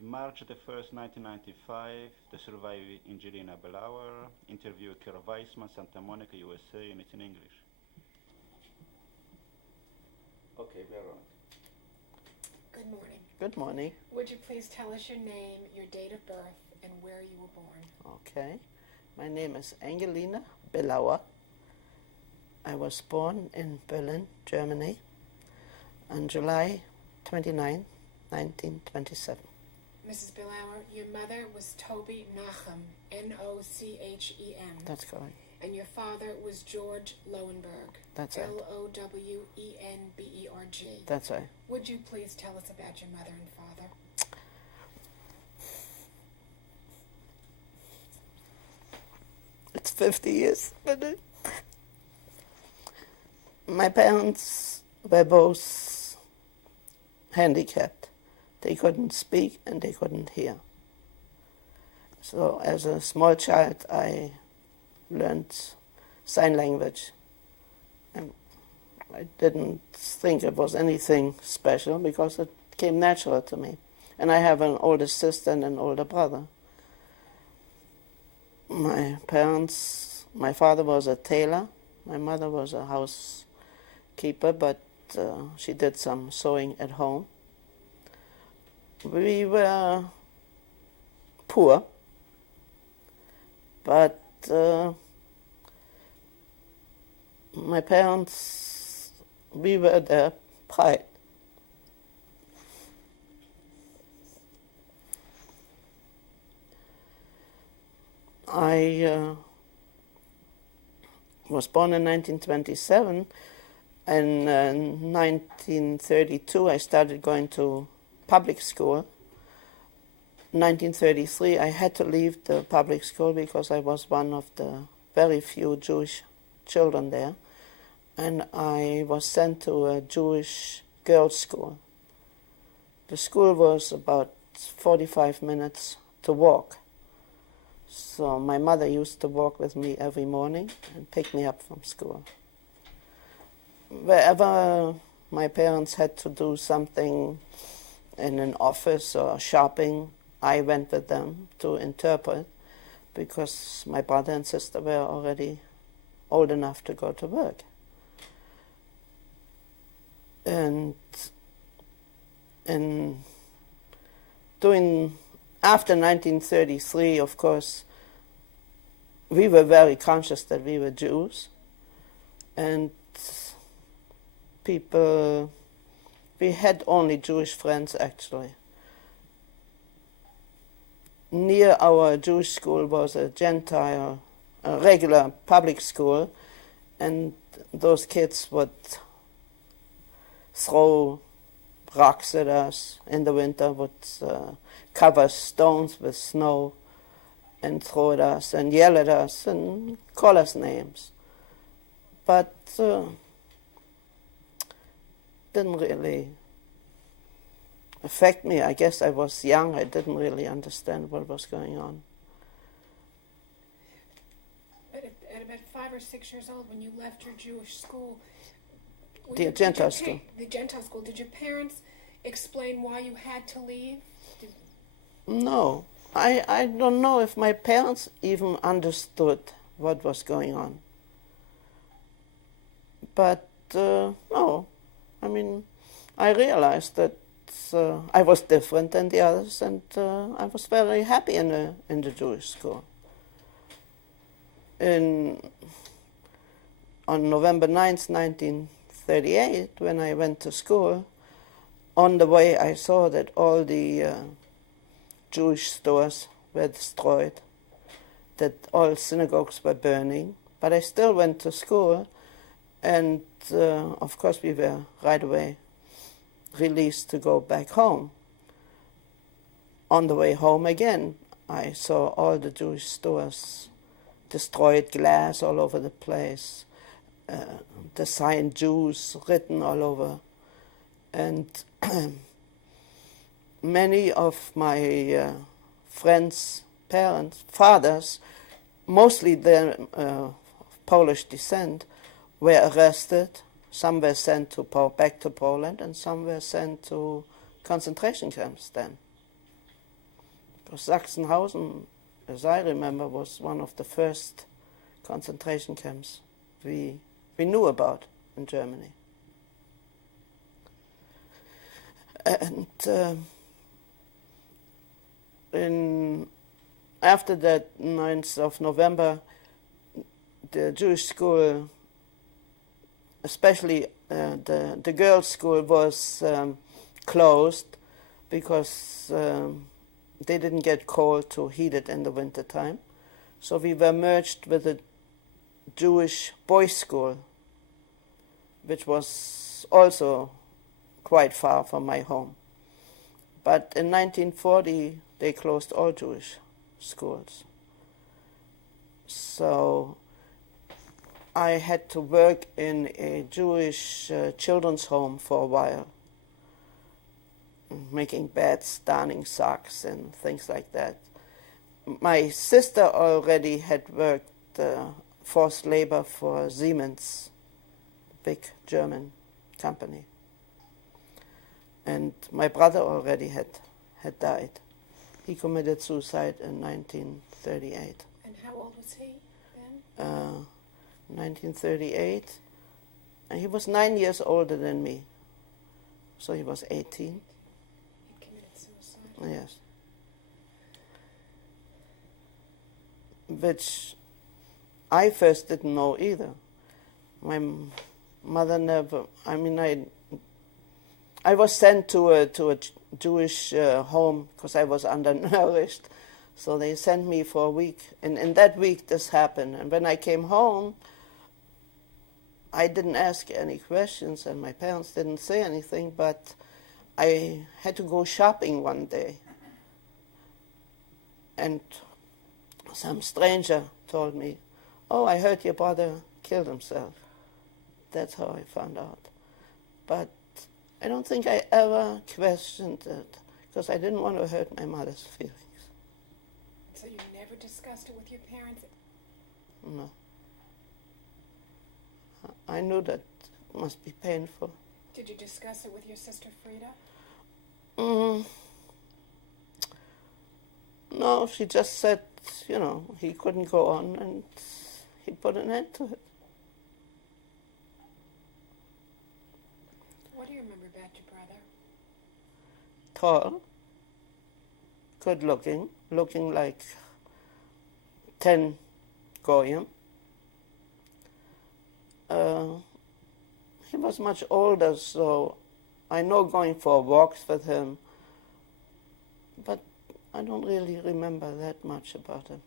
March the 1st, 1995, the surviving Engelina Billauer, interview Kira Weissman, Santa Monica, USA, and it's in English. Okay, we're on. Good morning. Good morning. Would you please tell us your name, your date of birth, and where you were born? Okay. My name is Engelina Billauer. I was born in Berlin, Germany, on July 29, 1927. Mrs. Billauer, your mother was Toby Nachem, N-O-C-H-E-M. That's correct. And your father was George Lowenberg. That's right. L-O-W-E-N-B-E-R-G. That's right. Would you please tell us about your mother and father? It's 50 years, but my parents were both handicapped. They couldn't speak and they couldn't hear. So as a small child, I learned sign language. And I didn't think it was anything special because it came natural to me. And I have an older sister and an older brother. My father was a tailor. My mother was a housekeeper, but she did some sewing at home. We were poor, but my parents, we were their pride. I was born in 1927, and in 1932 I started going to public school. In 1933 I had to leave the public school because I was one of the very few Jewish children there, and I was sent to a Jewish girls' school. The school was about 45 minutes to walk. So my mother used to walk with me every morning and pick me up from school. Wherever my parents had to do something in an office or shopping, I went with them to interpret because my brother and sister were already old enough to go to work. And after 1933, of course, we were very conscious that we were Jews, and we had only Jewish friends actually. Near our Jewish school was a regular public school, and those kids would throw rocks at us in the winter, would cover stones with snow and throw at us and yell at us and call us names. But didn't really affect me. I guess I was young. I didn't really understand what was going on. At about 5 or 6 years old, when you left your Jewish school, The Gentile school. The Gentile school, did your parents explain why you had to leave? No. I don't know if my parents even understood what was going on. But no. I mean, I realized that I was different than the others, and I was very happy in the Jewish school. On November 9th, 1938, when I went to school, on the way I saw that all the Jewish stores were destroyed, that all synagogues were burning, but I still went to school, and of course we were right away released to go back home. On the way home again, I saw all the Jewish stores destroyed, glass all over the place, the sign Jews written all over, and many of my friends' fathers, mostly their Polish descent, were arrested. Some were sent back to Poland, and some were sent to concentration camps then. Because Sachsenhausen, as I remember, was one of the first concentration camps we knew about in Germany. And after that 9th of November, the Jewish school, especially the girls' school, was closed because they didn't get cold to heat it in the winter time. So we were merged with a Jewish boys' school, which was also quite far from my home. But in 1940, they closed all Jewish schools. So I had to work in a Jewish children's home for a while, making beds, darning socks, and things like that. My sister already had worked forced labor for Siemens, big German company. And my brother already had died. He committed suicide in 1938. And how old was he then? 1938. And he was 9 years older than me. So he was 18. He committed suicide? Yes. Which I first didn't know either. My mother never, I was sent to a Jewish home because I was undernourished. So they sent me for a week. And in that week this happened. And when I came home, I didn't ask any questions and my parents didn't say anything, but I had to go shopping one day. And some stranger told me, "Oh, I heard your brother killed himself." That's how I found out. But I don't think I ever questioned it because I didn't want to hurt my mother's feelings. So you never discussed it with your parents? No. I knew that it must be painful. Did you discuss it with your sister Frida? No, she just said, he couldn't go on and he put an end to it. What do you remember about your brother? Tall, good looking like 10 Goyim. He was much older, so I know going for walks with him, but I don't really remember that much about him.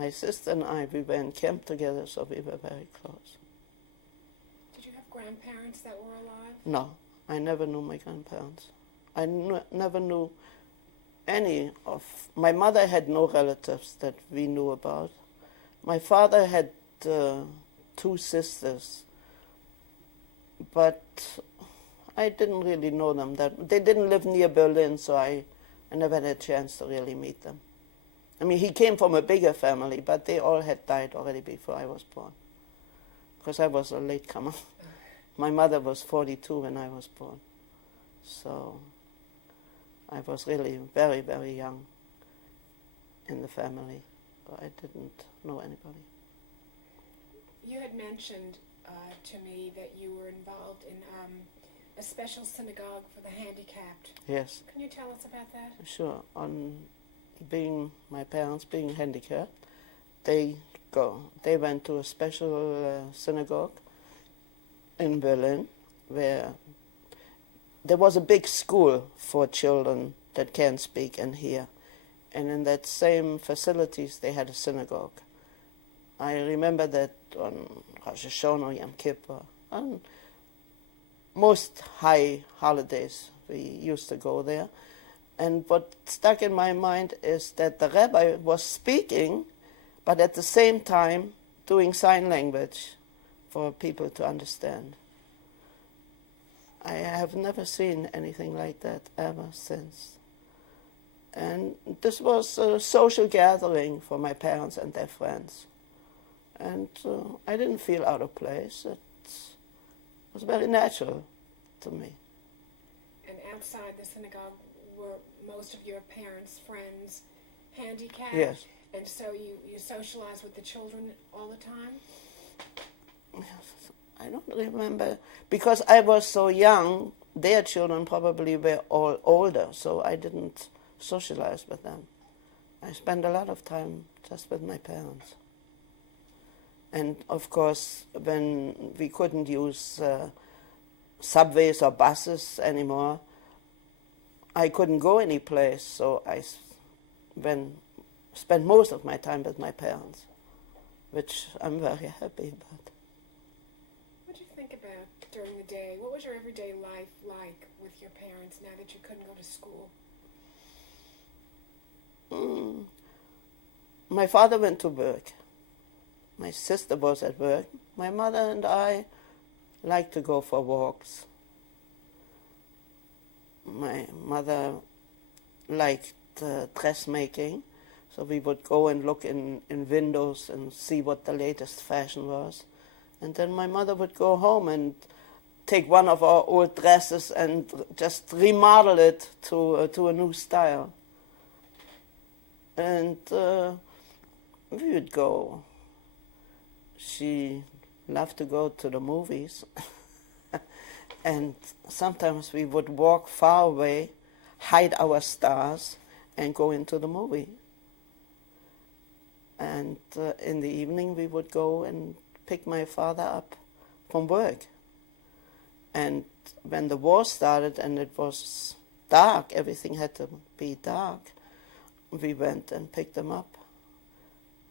My sister and I, we were in camp together, so we were very close. Did you have grandparents that were alive? No, I never knew my grandparents. I never knew any of... My mother had no relatives that we knew about. My father had 2 sisters, but I didn't really know them. They didn't live near Berlin, so I never had a chance to really meet them. I mean, he came from a bigger family, but they all had died already before I was born, because I was a latecomer. My mother was 42 when I was born, so I was really very, very young in the family. I didn't know anybody. You had mentioned to me that you were involved in a special synagogue for the handicapped. Yes. Can you tell us about that? Sure. On my parents being handicapped, they went to a special synagogue in Berlin where there was a big school for children that can't speak and hear. And in that same facilities, they had a synagogue. I remember that on Rosh Hashanah, Yom Kippur, on most high holidays, we used to go there. And what stuck in my mind is that the rabbi was speaking, but at the same time doing sign language for people to understand. I have never seen anything like that ever since. And this was a social gathering for my parents and their friends. And I didn't feel out of place. It was very natural to me. And outside the synagogue, were most of your parents' friends handicapped? Yes. And so you socialize with the children all the time? I don't remember, because I was so young, their children probably were all older, so I didn't socialize with them. I spent a lot of time just with my parents. And of course, when we couldn't use subways or buses anymore, I couldn't go any place, so I spent most of my time with my parents, which I'm very happy about. What did you think about during the day? What was your everyday life like with your parents now that you couldn't go to school? My father went to work. My sister was at work. My mother and I liked to go for walks. My mother liked dressmaking, so we would go and look in windows and see what the latest fashion was. And then my mother would go home and take one of our old dresses and just remodel it to a new style. And we would go. She loved to go to the movies. And sometimes we would walk far away, hide our stars, and go into the movie. And in the evening we would go and pick my father up from work. And when the war started and it was dark, everything had to be dark, we went and picked him up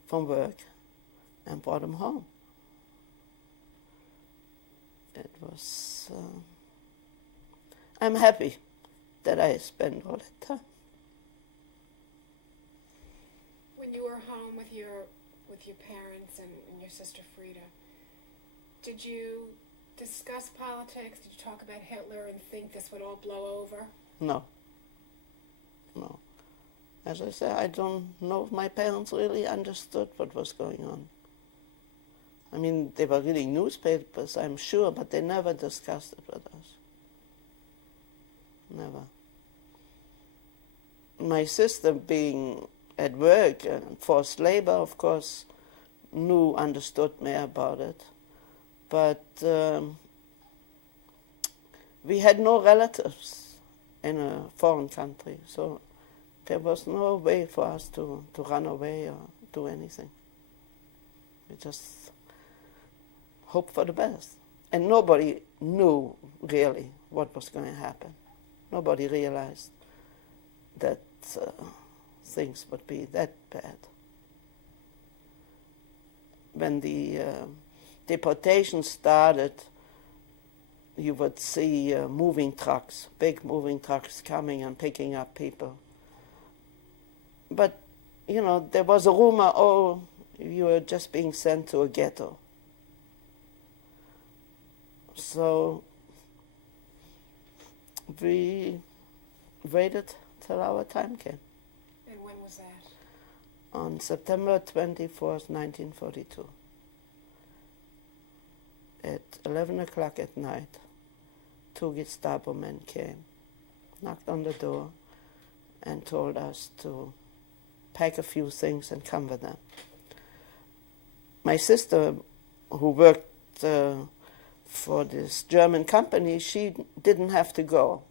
from work and brought him home. It was... I'm happy that I spent all that time. When you were home with your parents and your sister Frida, did you discuss politics? Did you talk about Hitler and think this would all blow over? No. No. As I said, I don't know if my parents really understood what was going on. I mean, they were reading newspapers, I'm sure, but they never discussed it with us. Never. My sister, being at work and forced labor, of course, understood me about it. But we had no relatives in a foreign country, so there was no way for us to run away or do anything. We just hoped for the best. And nobody knew really what was going to happen. Nobody realized that things would be that bad. When the deportation started, you would see moving trucks, big moving trucks coming and picking up people. But, you know, there was a rumor, oh, you were just being sent to a ghetto. So we waited till our time came. And when was that? On September 24th, 1942. At 11 o'clock at night, 2 Gestapo men came, knocked on the door, and told us to pack a few things and come with them. My sister, who worked for this German company, she didn't have to go,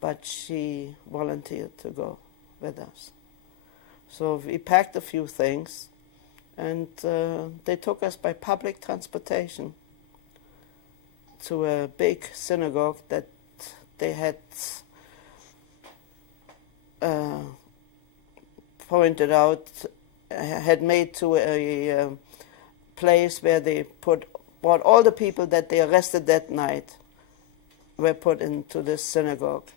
but she volunteered to go with us. So we packed a few things, and they took us by public transportation to a big synagogue that they had pointed out, had made to a place where they brought all the people that they arrested that night were put into this synagogue.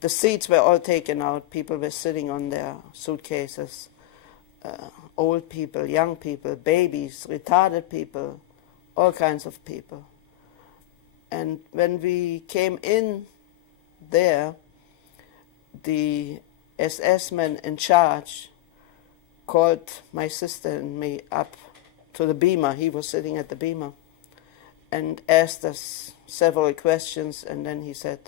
The seats were all taken out. People were sitting on their suitcases. Old people, young people, babies, retarded people, all kinds of people. And when we came in there, the SS man in charge called my sister and me up to the beamer. He was sitting at the beamer and asked us several questions, and then he said,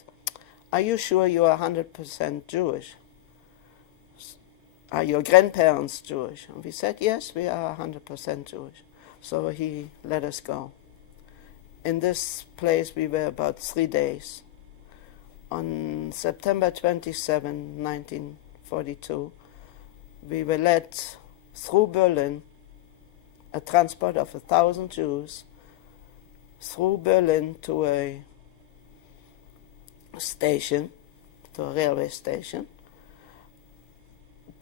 are you sure you are 100% Jewish? Are your grandparents Jewish? And we said, yes, we are 100% Jewish. So he let us go. In this place we were about 3 days. On September 27, 1942, we were led through Berlin, a transport of 1,000 Jews, through Berlin to a station, to a railway station.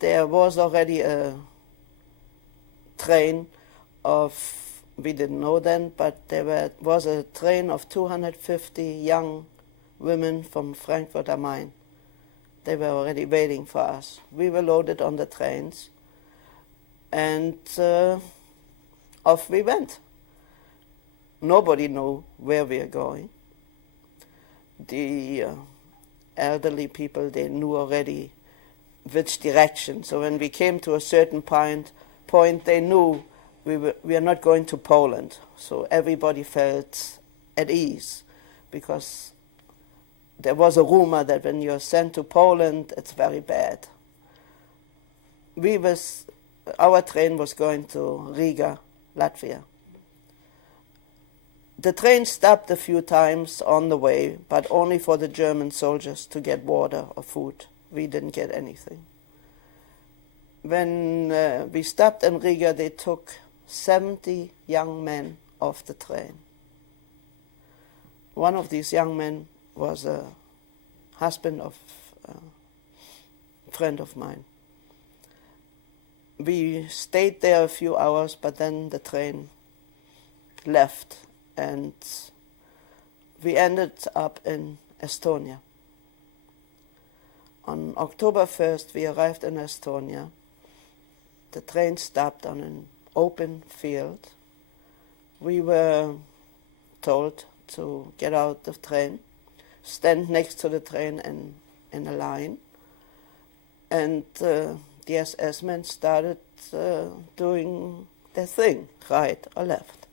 There was already a train of, we didn't know then, but there was a train of 250 young women from Frankfurt am Main. They were already waiting for us. We were loaded on the trains, and off we went. Nobody knew where we were going. The elderly people, they knew already which direction. So when we came to a certain point, they knew we are not going to Poland. So everybody felt at ease, because there was a rumor that when you're sent to Poland, it's very bad. Our train was going to Riga, Latvia. The train stopped a few times on the way, but only for the German soldiers to get water or food. We didn't get anything. When we stopped in Riga, they took 70 young men off the train. One of these young men was a husband of a friend of mine. We stayed there a few hours, but then the train left, and we ended up in Estonia. On October 1st, we arrived in Estonia. The train stopped on an open field. We were told to get out of the train, stand next to the train in a line, and the SS men started doing their thing, right or left.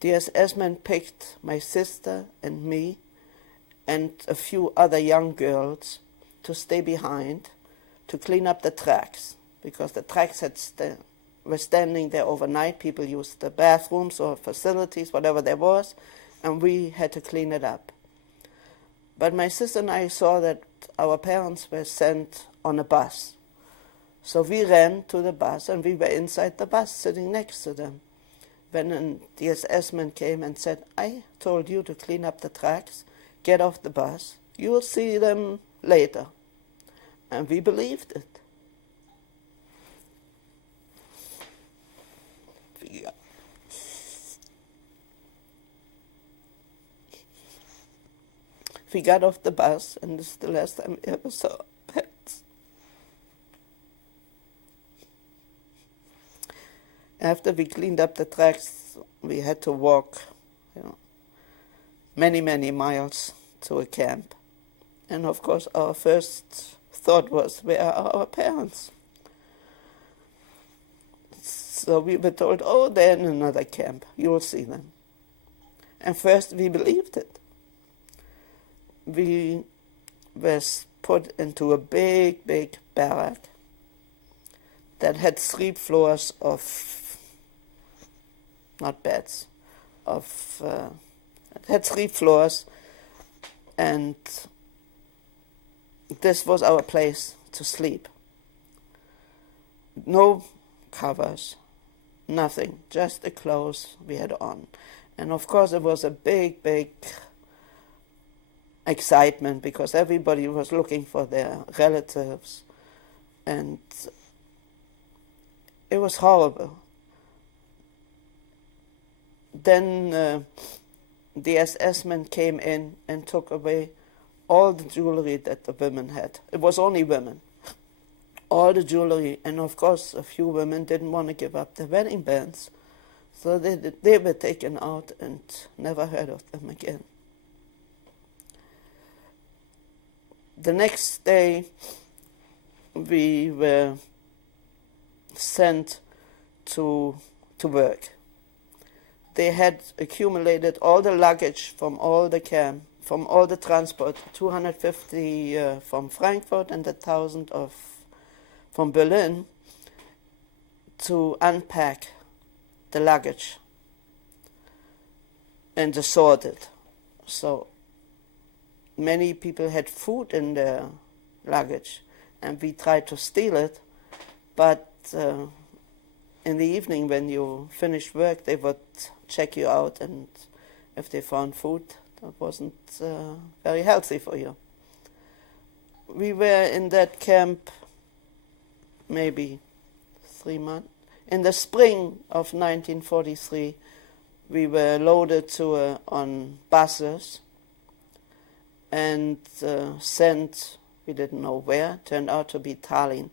The SS men picked my sister and me and a few other young girls to stay behind to clean up the tracks, because the tracks were standing there overnight. People used the bathrooms or facilities, whatever there was, and we had to clean it up. But my sister and I saw that our parents were sent on a bus. So we ran to the bus, and we were inside the bus, sitting next to them. When the SS man came and said, I told you to clean up the tracks, get off the bus, you will see them later. And we believed it. We got off the bus, and this is the last time we ever saw pets. After we cleaned up the tracks, we had to walk, many, many miles to a camp. And of course, our first thought was, where are our parents? So we were told, oh, they're in another camp. You will see them. And first we believed it. We were put into a big, big barrack that had 3 floors of, not beds, it had 3 floors, and this was our place to sleep. No covers, nothing, just the clothes we had on. And of course it was a big, big excitement, because everybody was looking for their relatives, and it was horrible. Then the SS men came in and took away all the jewelry that the women had. It was only women. All the jewelry, and of course a few women didn't want to give up their wedding bands, so they were taken out and never heard of them again. The next day we were sent to work. they had accumulated all the luggage from all the camp, from all the transport, 250 from Frankfurt and 1,000 from Berlin, to unpack the luggage and to sort it. So many people had food in their luggage, and we tried to steal it, but in the evening when you finished work, they would check you out, and if they found food, that wasn't very healthy for you. We were in that camp maybe 3 months. In the spring of 1943, we were loaded on buses and sent, we didn't know where, turned out to be Tallinn.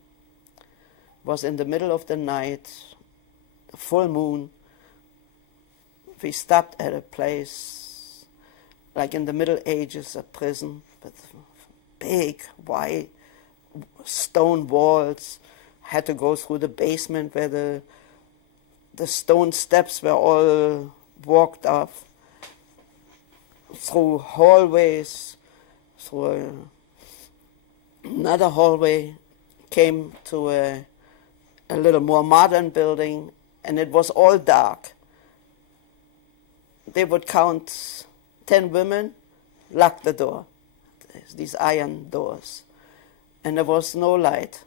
It was in the middle of the night, full moon. We stopped at a place, like in the Middle Ages, a prison with big, wide stone walls. Had to go through the basement where the stone steps were all walked off, through hallways, through another hallway, came to a little more modern building, and it was all dark. They would count 10 women, lock the door, these iron doors, and there was no light.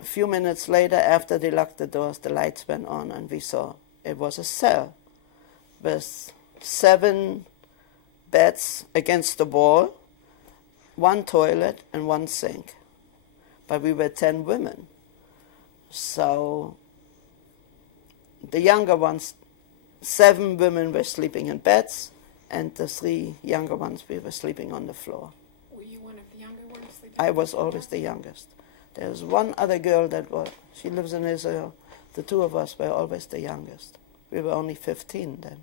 A few minutes later, after they locked the doors, the lights went on, and we saw it was a cell with 7 beds against the wall, 1 toilet and 1 sink. But we were 10 women. So the younger ones, 7 women were sleeping in beds, and the 3 younger ones, we were sleeping on the floor. Were you one of the younger ones sleeping? I was always the youngest. There's one other girl she lives in Israel. The 2 of us were always the youngest. We were only 15 then.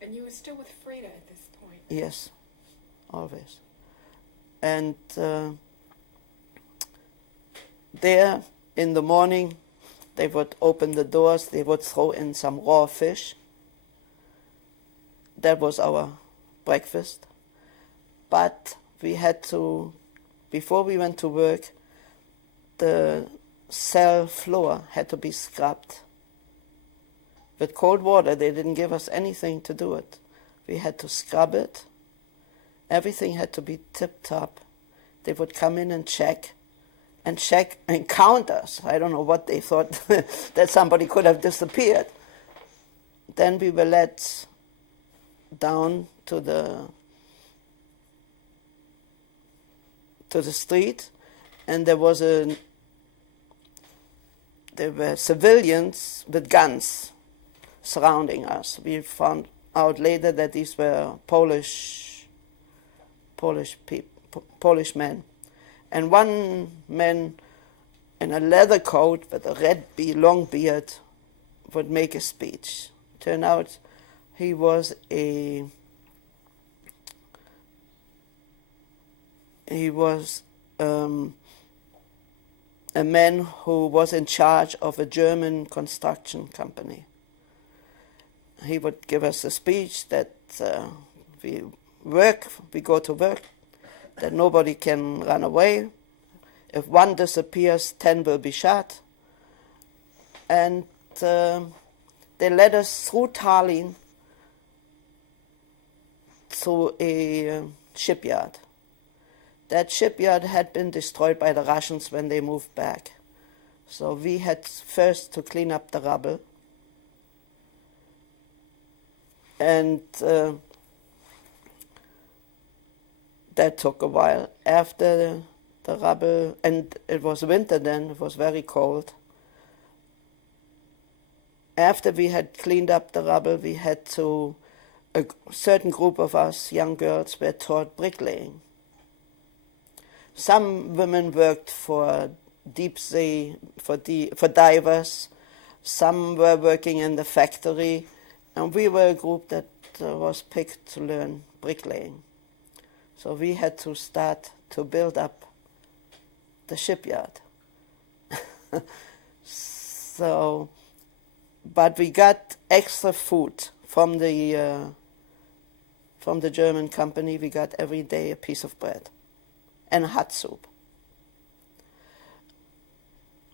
And you were still with Frida at this point? Yes, always. And there, in the morning, they would open the doors, they would throw in some raw fish. That was our breakfast. But we had to, before we went to work, the cell floor had to be scrubbed. With cold water, they didn't give us anything to do it. We had to scrub it. Everything had to be tip-top. They would come in and check and count us. I don't know what they thought, that somebody could have disappeared. Then we were let down to the street, and there were civilians with guns surrounding us. We found out later that these were Polish men. And one man in a leather coat with a red long beard would make a speech. Turned out he was a man who was in charge of a German construction company. He would give us a speech that we go to work, that nobody can run away. If 1 disappears, 10 will be shot. And they led us through Tallinn to a shipyard. That shipyard had been destroyed by the Russians when they moved back. So we had first to clean up the rubble. And that took a while. After the rubble, and it was winter then, it was very cold. After we had cleaned up the rubble, we had to, a certain group of us, young girls, were taught bricklaying. Some women worked for deep sea, for divers. Some were working in the factory. And we were a group that was picked to learn bricklaying. So we had to start to build up the shipyard. So but we got extra food from the German company. We got every day a piece of bread and hot soup.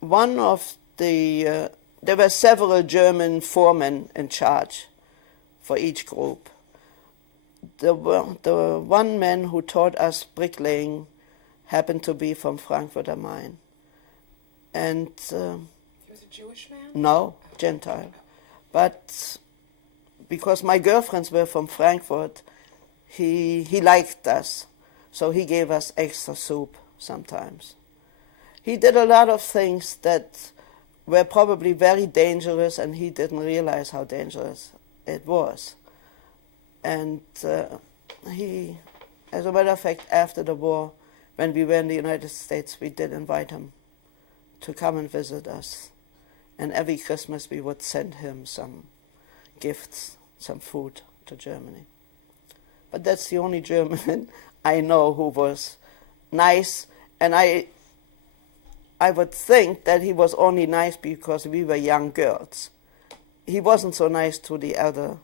One of the there were several German foremen in charge for each group. The one man who taught us bricklaying happened to be from Frankfurt am Main. And He was a Jewish man? no, Gentile. But because my girlfriends were from Frankfurt, he liked us. So he gave us extra soup sometimes. He did a lot of things that were probably very dangerous, and he didn't realize how dangerous it was. And he, as a matter of fact, after the war, when we were in the United States, we did invite him to come and visit us. And every Christmas we would send him some gifts, some food to Germany. But that's the only German I know who was nice, and I would think that he was only nice because we were young girls. He wasn't so nice to the other.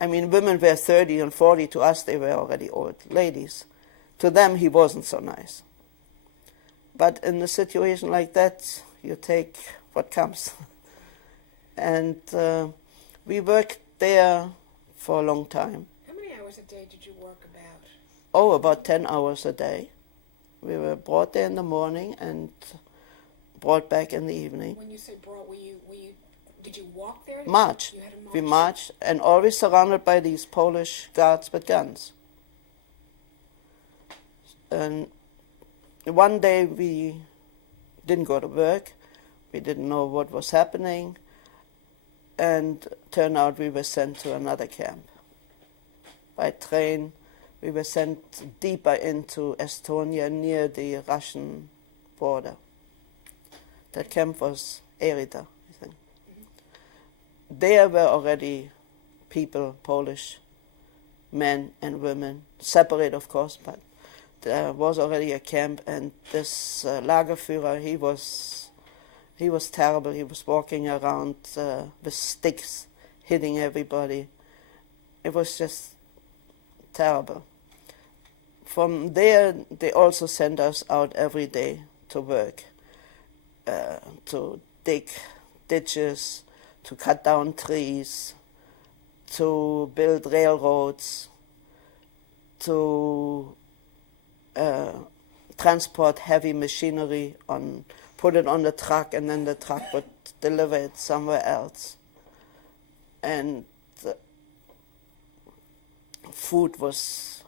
I mean, women were 30 and 40. To us, they were already old ladies. To them, he wasn't so nice. But in a situation like that, you take what comes. And we worked there for a long time. How many hours a day did you work about? Oh, about 10 hours a day. We were brought there in the morning and brought back in the evening. When you say brought, did you walk there? March. You had to march. We marched, and always surrounded by these Polish guards with guns. And one day we didn't go to work. We didn't know what was happening. And turned out we were sent to another camp. By train, we were sent deeper into Estonia, near the Russian border. That camp was Erida, I think. There were already people, Polish men and women, separate of course, but there was already a camp, and this Lagerführer, he was terrible. He was walking around with sticks, hitting everybody. It was just terrible. From there, they also sent us out every day to work. To dig ditches, to cut down trees, to build railroads, to transport heavy machinery, put it on the truck, and then the truck would deliver it somewhere else. And food was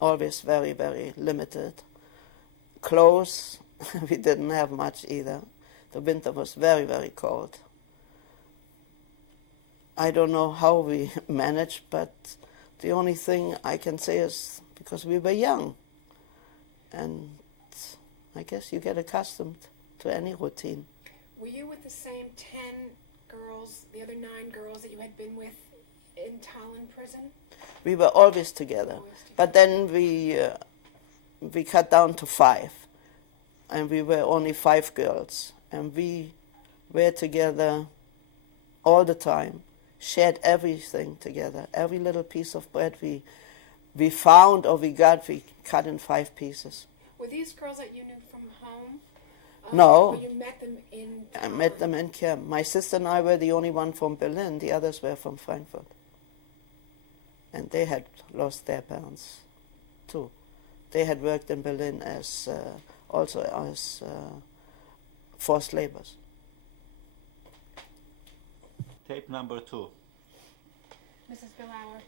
always very, very limited. Clothes, we didn't have much either. The winter was very, very cold. I don't know how we managed, but the only thing I can say is because we were young. And I guess you get accustomed to any routine. Were you with the same 10 girls, the other 9 girls that you had been with in Tallinn prison? We were always together. But then we cut down to 5. And we were only 5 girls. And we were together all the time, shared everything together. Every little piece of bread we found or we got, we cut in 5 pieces. Were these girls that you knew from home? No. Or you met them in Tallinn? I met them in camp. My sister and I were the only one from Berlin. The others were from Frankfurt. And they had lost their parents, too. They had worked in Berlin as also as forced laborers. Tape number 2. Mrs. Billauer,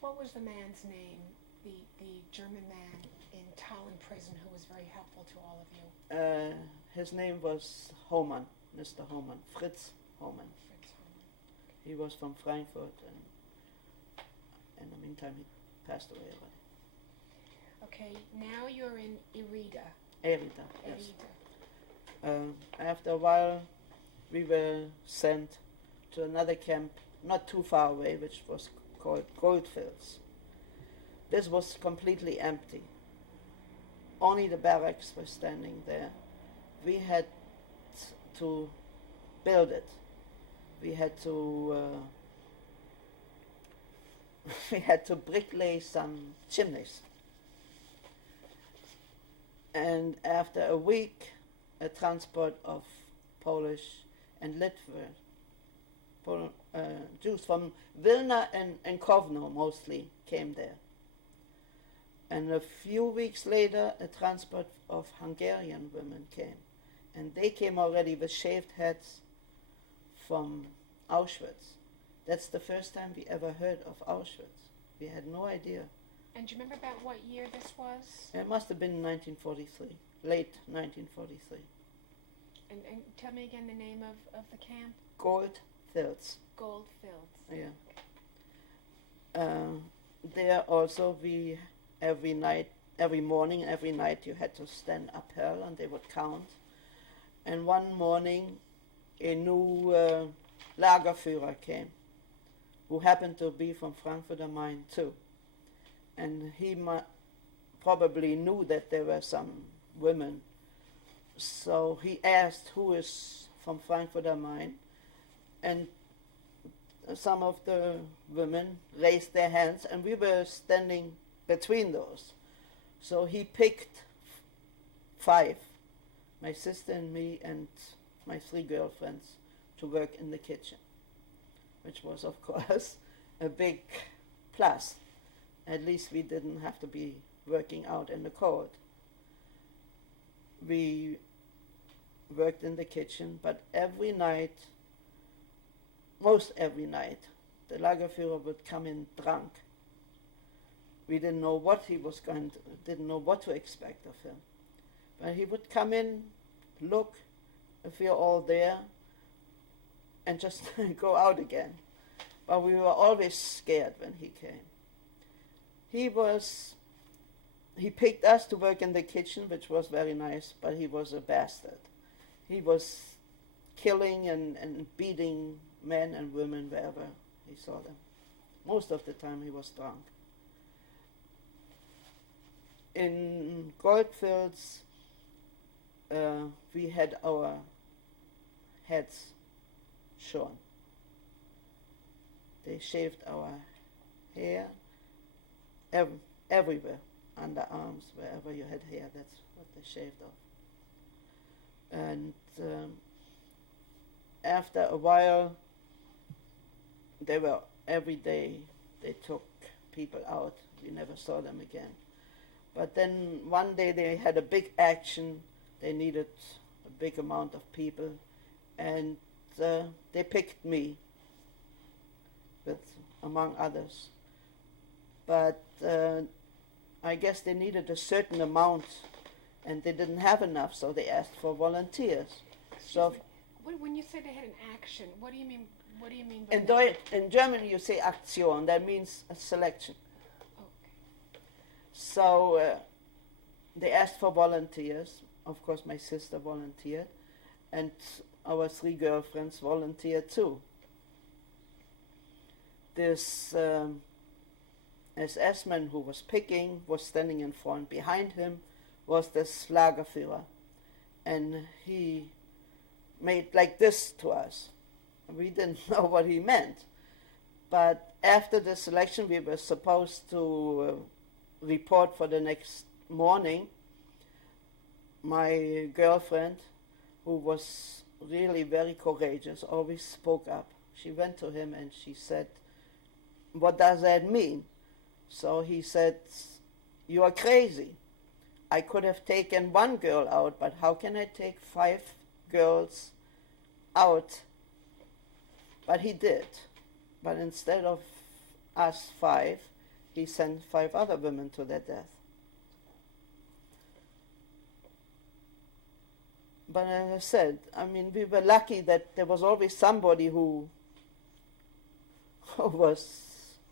what was the man's name, the German man in Tallinn prison who was very helpful to all of you? His name was Hohmann, Mr. Hohmann, Fritz Hohmann. Fritz Hohmann. He was from Frankfurt, and in the meantime he passed away already. Okay, now you're in Erida. Erida, yes. Erida. After a while, we were sent to another camp not too far away, which was called Goldfields. This was completely empty. Only the barracks were standing there. We had to build it. we had to we had to bricklay some chimneys. And after a week, a transport of Polish and Lithuanian Jews from Vilna and Kovno mostly came there. And a few weeks later, a transport of Hungarian women came. And they came already with shaved heads from Auschwitz. That's the first time we ever heard of Auschwitz. We had no idea. And do you remember about what year this was? It must have been 1943, late 1943. And tell me again the name of the camp? Goldfields. Goldfields. Yeah. There also we, every morning, every night you had to stand uphill and they would count. And one morning a new Lagerführer came, who happened to be from Frankfurt am Main too. And he probably knew that there were some women. So he asked who is from Frankfurt am Main, and some of the women raised their hands, and we were standing between those. So he picked 5, my sister and me and my 3 girlfriends, to work in the kitchen, which was, of course, a big plus. At least we didn't have to be working out in the cold. We worked in the kitchen, but every night, most every night, the Lagerführer would come in drunk. We didn't know what he was didn't know what to expect of him. But he would come in, look if we are all there, and just go out again. But we were always scared when he came. He picked us to work in the kitchen, which was very nice, but he was a bastard. He was killing and beating men and women wherever he saw them. Most of the time he was drunk. In Goldfields, we had our heads shorn. They shaved our hair everywhere, underarms, wherever you had hair, that's what they shaved off. And after a while, every day they took people out. We never saw them again. But then one day they had a big action. They needed a big amount of people, and they picked me, among others. But I guess they needed a certain amount, and they didn't have enough, so they asked for volunteers. So, when you say they had an action, what do you mean? What do you mean by in German you say Aktion. That means a selection. Okay. So they asked for volunteers. Of course, my sister volunteered, and our 3 girlfriends volunteered too. This SS-man who was picking was standing in front. Behind him was this Lagerführer, and he made like this to us. We didn't know what he meant. But after the selection, we were supposed to report for the next morning. My girlfriend, who was really very courageous, always spoke up. She went to him and she said, "What does that mean?" So he said, "You are crazy. I could have taken 1 girl out, but how can I take 5 girls out?" But he did. But instead of us 5, he sent 5 other women to their death. But as I said, we were lucky that there was always somebody who was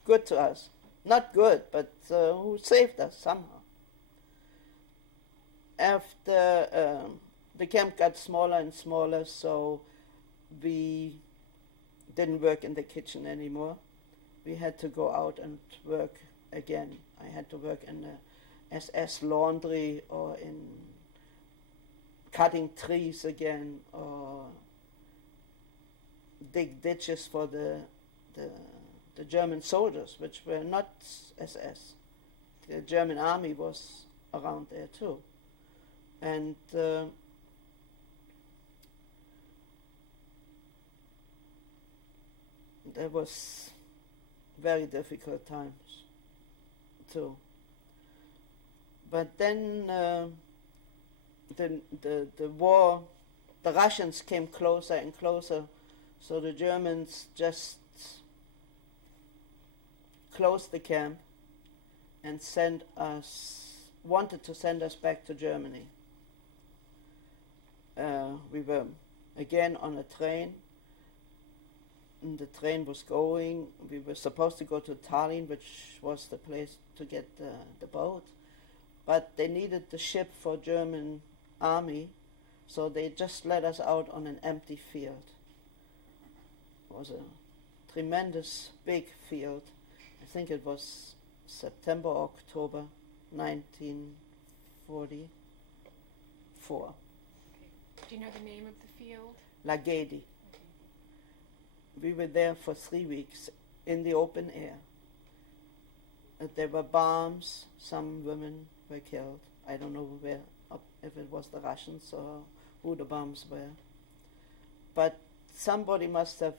good to us. Not good, but who saved us somehow. After the camp got smaller and smaller, so we didn't work in the kitchen anymore. We had to go out and work again. I had to work in the SS laundry or in cutting trees again, or dig ditches for the German soldiers, which were not SS. The German army was around there too. And there was very difficult times too. But then the war, the Russians came closer and closer, so the Germans just closed the camp and wanted to send us back to Germany. We were again on a train, and the train was going. We were supposed to go to Tallinn, which was the place to get the boat, but they needed the ship for German army, so they just let us out on an empty field. It was a tremendous big field. I think it was September, October 1944. Okay. Do you know the name of the field? Lagedi. We were there for 3 weeks in the open air. There were bombs, some women were killed. I don't know if it was the Russians or who the bombs were. But somebody must have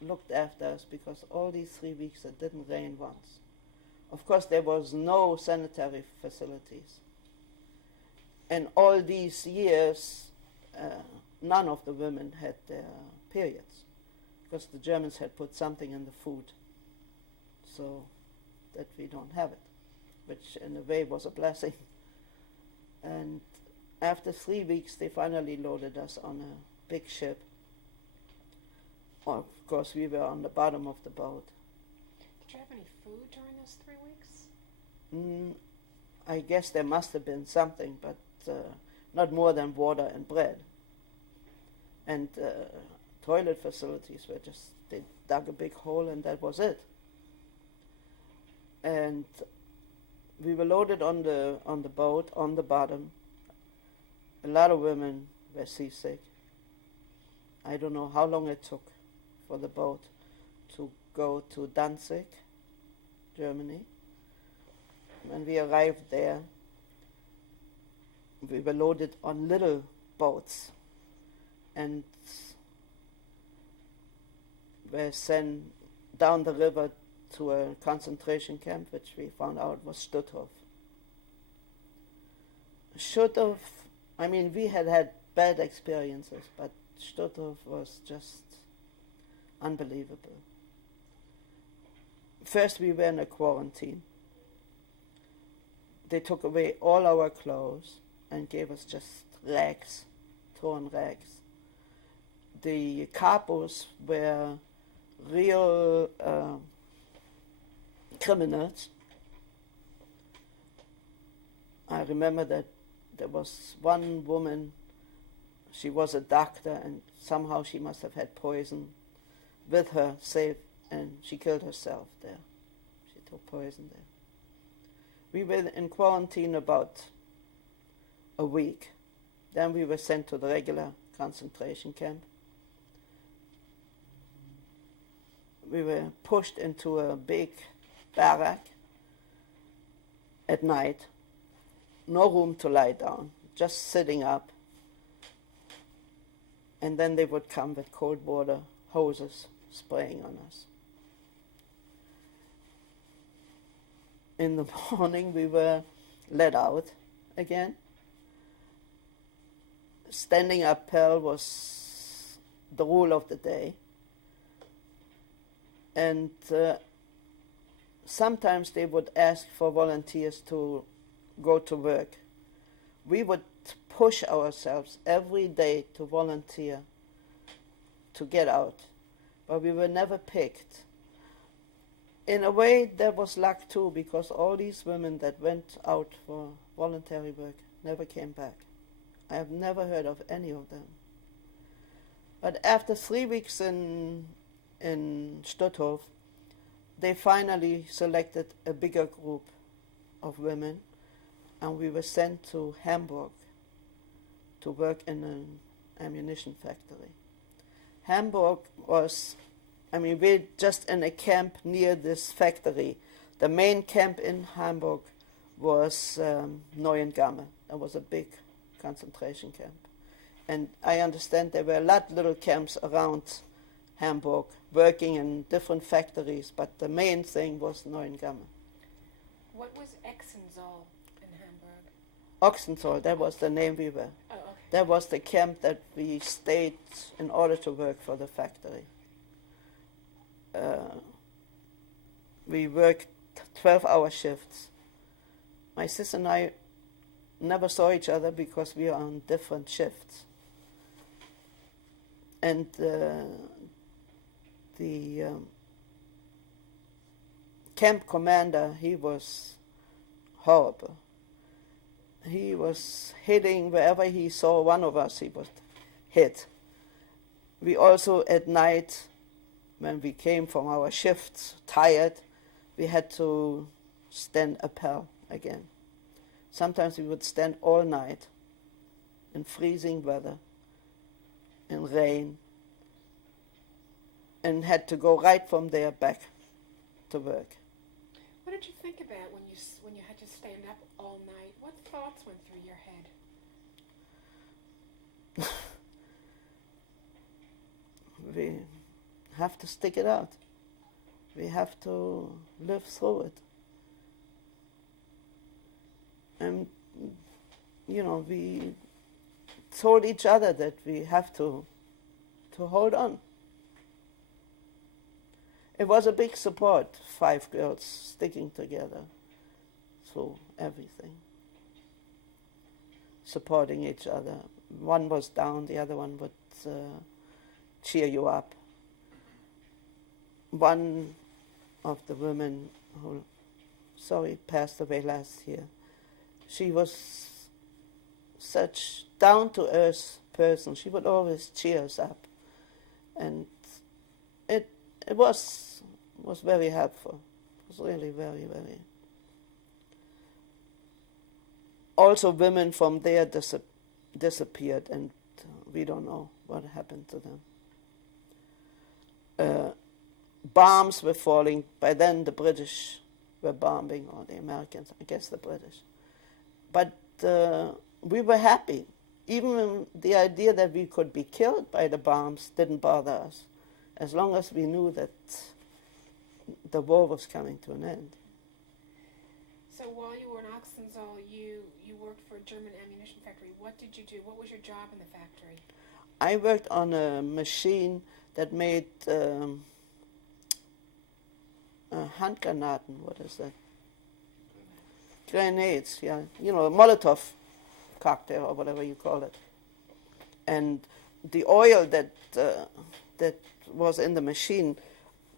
looked after us, because all these 3 weeks it didn't rain once. Of course, there was no sanitary facilities. And all these years, none of the women had their periods, because the Germans had put something in the food so that we don't have it, which in a way was a blessing. And after 3 weeks, they finally loaded us on a big ship. Well, of course, we were on the bottom of the boat. Did you have any food during those 3 weeks? I guess there must have been something, but not more than water and bread. And toilet facilities were just, they dug a big hole and that was it. And we were loaded on the boat, on the bottom. A lot of women were seasick. I don't know how long it took for the boat to go to Danzig, Germany. When we arrived there, we were loaded on little boats and were sent down the river to a concentration camp, which we found out was Stutthof. Stutthof, I mean, we had bad experiences, but Stutthof was just unbelievable. First, we were in a quarantine. They took away all our clothes and gave us just rags, torn rags. The capos were real criminals. I remember that there was one woman, she was a doctor, and somehow she must have had poison with her safe, and she killed herself there. She took poison there. We were in quarantine about a week. Then we were sent to the regular concentration camp. We were pushed into a big barrack at night. No room to lie down, just sitting up. And then they would come with cold water hoses spraying on us. In the morning we were let out again. Standing uphill was the rule of the day. And sometimes they would ask for volunteers to go to work. We would push ourselves every day to volunteer to get out, but we were never picked. In a way, there was luck too, because all these women that went out for voluntary work never came back. I have never heard of any of them. But after 3 weeks in Stutthof, they finally selected a bigger group of women, and we were sent to Hamburg to work in an ammunition factory. Hamburg was, we're just in a camp near this factory. The main camp in Hamburg was Neuengamme. That was a big concentration camp. And I understand there were a lot of little camps around Hamburg, working in different factories, but the main thing was Neuengamme. What was Exenzoll in Hamburg? Oxenzoll, that was the name we were. Oh, okay. That was the camp that we stayed in order to work for the factory. We worked 12-hour shifts. My sister and I never saw each other because we were on different shifts. And the camp commander, he was horrible. He was hitting wherever he saw one of us, he would hit. We also, at night, when we came from our shifts, tired, we had to stand appel again. Sometimes we would stand all night in freezing weather, in rain, and had to go right from there back to work. What did you think about when you had to stand up all night? What thoughts went through your head? We have to stick it out. We have to live through it. And, we told each other that we have to hold on. It was a big support, 5 girls sticking together through everything, supporting each other. One was down, the other one would cheer you up. One of the women who, passed away last year, she was such down-to-earth person. She would always cheer us up. And it was very helpful. It was really very, very. Also, women from there disappeared, and we don't know what happened to them. Bombs were falling. By then, the British were bombing, or the Americans, I guess the British. But we were happy. Even the idea that we could be killed by the bombs didn't bother us, as long as we knew that the war was coming to an end. So while you were in Oxenzoll, you worked for a German ammunition factory. What did you do? What was your job in the factory? I worked on a machine that made Handgranaten. What is that? Grenades, yeah. Molotov cocktail or whatever you call it. And the oil that was in the machine,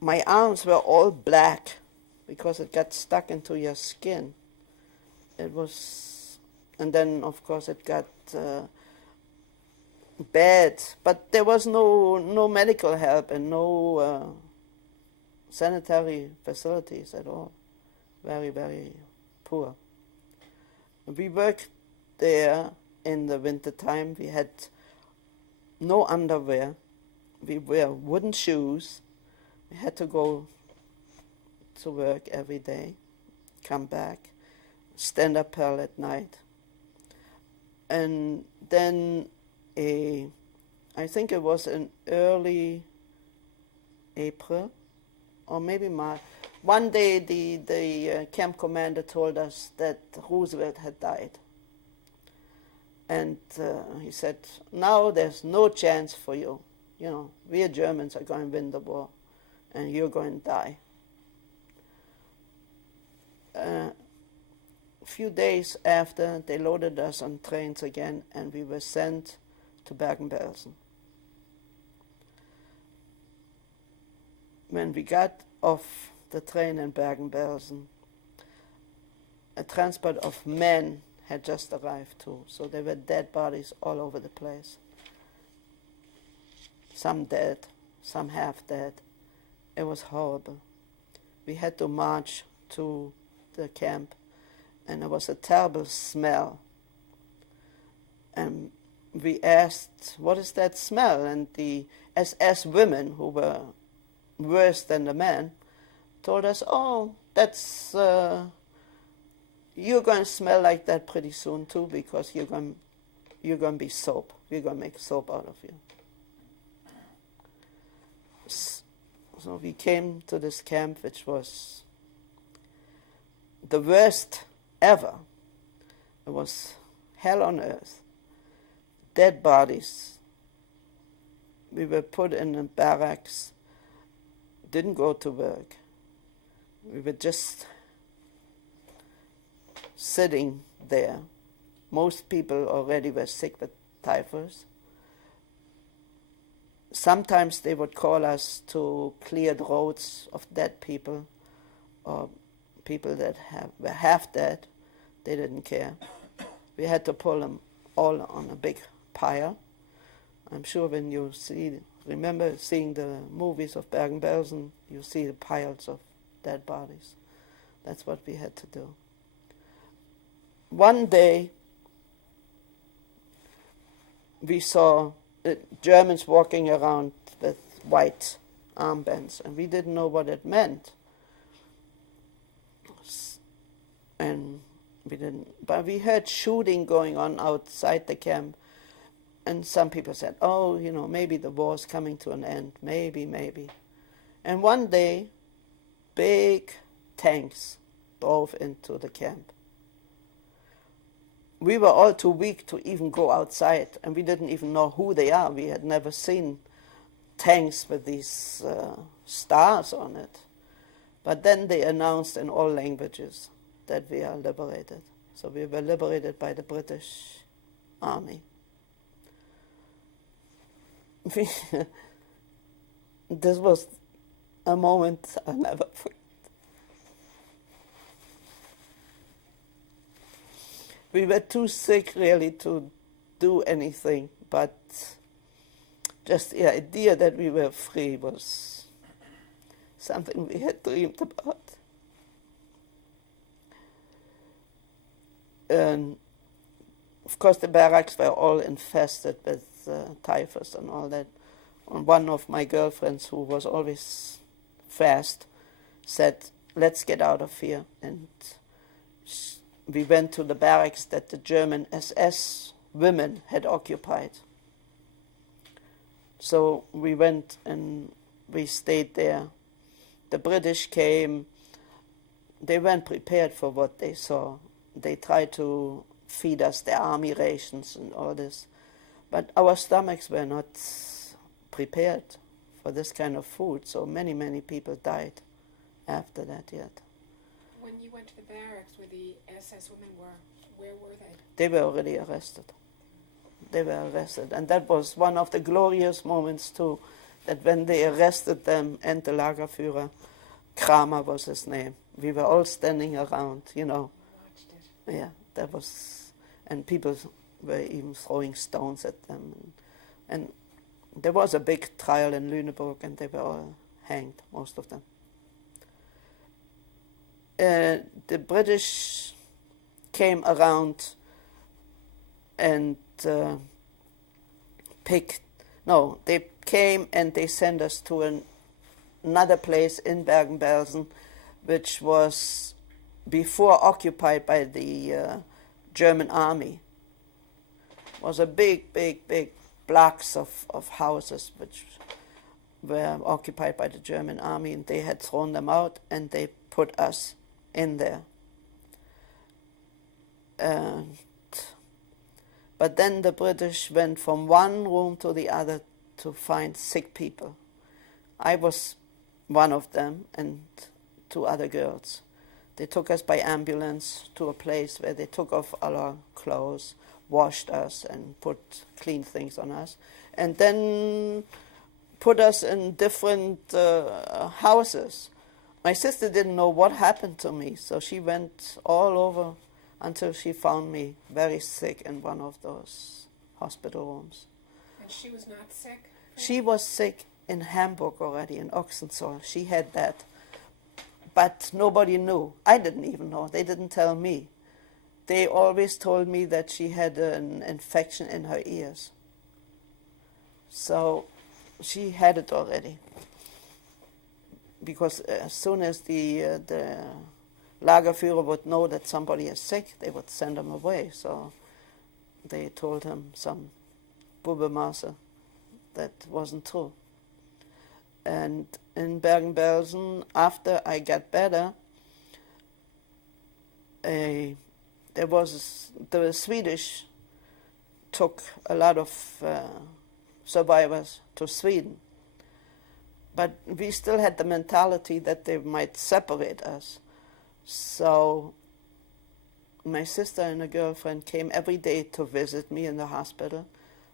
my arms were all black because it got stuck into your skin. It was, and then of course it got bad, but there was no medical help and no sanitary facilities at all. Very, very poor. We worked there in the winter time. We had no underwear. We wear wooden shoes. We had to go to work every day, come back, stand up early at night. And then I think it was in early April, or maybe March. One day the camp commander told us that Roosevelt had died. And he said, now there's no chance for you. We Germans are going to win the war, and you're going to die. A few days after, they loaded us on trains again, and we were sent to Bergen-Belsen. When we got off the train in Bergen-Belsen, a transport of men had just arrived too, so there were dead bodies all over the place. Some dead, some half dead. It was horrible. We had to march to the camp, and there was a terrible smell. And we asked, what is that smell? And the SS women, who were worse than the men, told us, oh, that's, you're going to smell like that pretty soon too, because you're going to be soap. We're going to make soap out of you. So we came to this camp, which was the worst ever. It was hell on earth. Dead bodies. We were put in the barracks, didn't go to work. We were just sitting there. Most people already were sick with typhus. Sometimes they would call us to clear the roads of dead people or people that were half dead. They didn't care. We had to pull them all on a big pile. I'm sure when you remember seeing the movies of Bergen-Belsen, you see the piles of dead bodies. That's what we had to do. One day, we saw the Germans walking around with white armbands, and we didn't know what it meant. And but we heard shooting going on outside the camp, and some people said, oh, maybe the war's coming to an end, maybe. And one day, big tanks drove into the camp. We were all too weak to even go outside, and we didn't even know who they are. We had never seen tanks with these stars on it. But then they announced in all languages that we are liberated. So we were liberated by the British Army. This was a moment I'll never forget. We were too sick really to do anything, but just the idea that we were free was something we had dreamed about. And of course the barracks were all infested with typhus and all that. And one of my girlfriends, who was always fast, said, let's get out of here. And we went to the barracks that the German SS women had occupied. So we went and we stayed there. The British came. They weren't prepared for what they saw. They tried to feed us their army rations and all this. But our stomachs were not prepared for this kind of food, so many people died after that yet. When you went to the barracks where the SS women were, where were they? They were already arrested. They were arrested. And that was one of the glorious moments too, that when they arrested them and the Lagerführer, Kramer was his name, we were all standing around, Watched it. Yeah, that was, and people were even throwing stones at them. And there was a big trial in Lüneburg, and they were all hanged, most of them. The British came around and they came and they sent us to another place in Bergen-Belsen, which was before occupied by the German army. It was a big blocks of houses which were occupied by the German army, and they had thrown them out and they put us in there. But then the British went from one room to the other to find sick people. I was one of them and two other girls. They took us by ambulance to a place where they took off all our clothes, washed us and put clean things on us, and then put us in different houses. My sister didn't know what happened to me, so she went all over until she found me very sick in one of those hospital rooms. And she was not sick? She was sick in Hamburg already, in Ochsenzoll. She had that. But nobody knew. I didn't even know. They didn't tell me. they always told me that she had an infection in her ears. So she had it already. Because as soon as the Lagerführer would know that somebody is sick, they would send him away. So they told him some Bubbemasse that wasn't true. And in Bergen-Belsen, after I got better, the Swedish took a lot of survivors to Sweden. But we still had the mentality that they might separate us. So my sister and a girlfriend came every day to visit me in the hospital.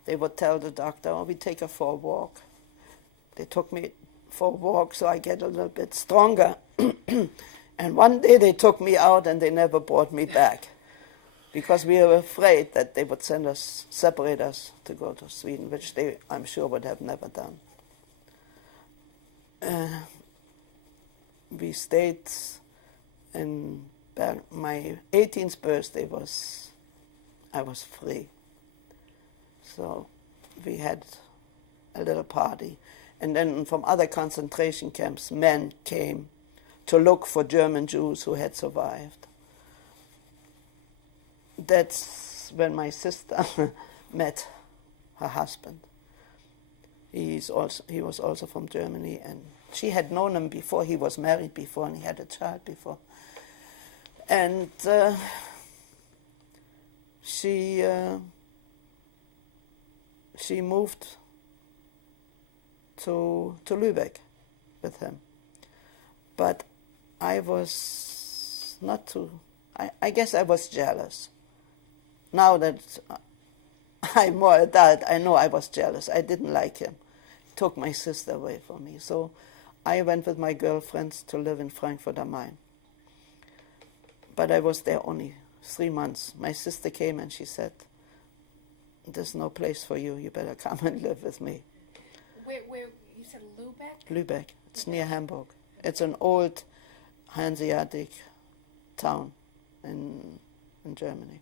They would tell the doctor, "Oh, we take her for a walk." They took me for a walk so I get a little bit stronger. And one day they took me out and they never brought me back because we were afraid that they would separate us to go to Sweden, which they, I'm sure, would have never done. We stayed in my 18th birthday I was free. So we had a little party. And then from other concentration camps, men came to look for German Jews who had survived. That's when my sister met her husband. He was also from Germany, and she had known him before. He was married before, and he had a child before. And she moved to Lübeck with him. But I was not too... I guess I was jealous. Now that I'm more adult, I know I was jealous. I didn't like him. He took my sister away from me. So I went with my girlfriends to live in Frankfurt am Main. But I was there only 3 months. My sister came and she said, "There's no place for you. You better come and live with me." Where you said Lübeck? Lübeck. It's near Hamburg. It's an old Hanseatic town in Germany.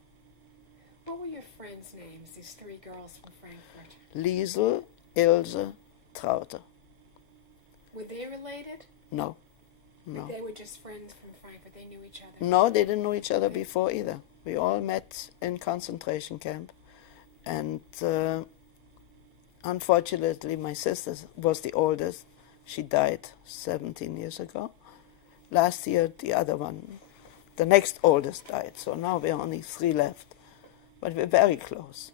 What were your friends' names, these 3 girls from Frankfurt? Liesel, Ilse, Traute. Were they related? No. No. They were just friends from Frankfurt. They knew each other. No, they didn't know each other before either. We all met in concentration camp. And unfortunately, my sister was the oldest. She died 17 years ago. Last year, the other one, the next oldest, died. So now we're only 3 left. But we're very close.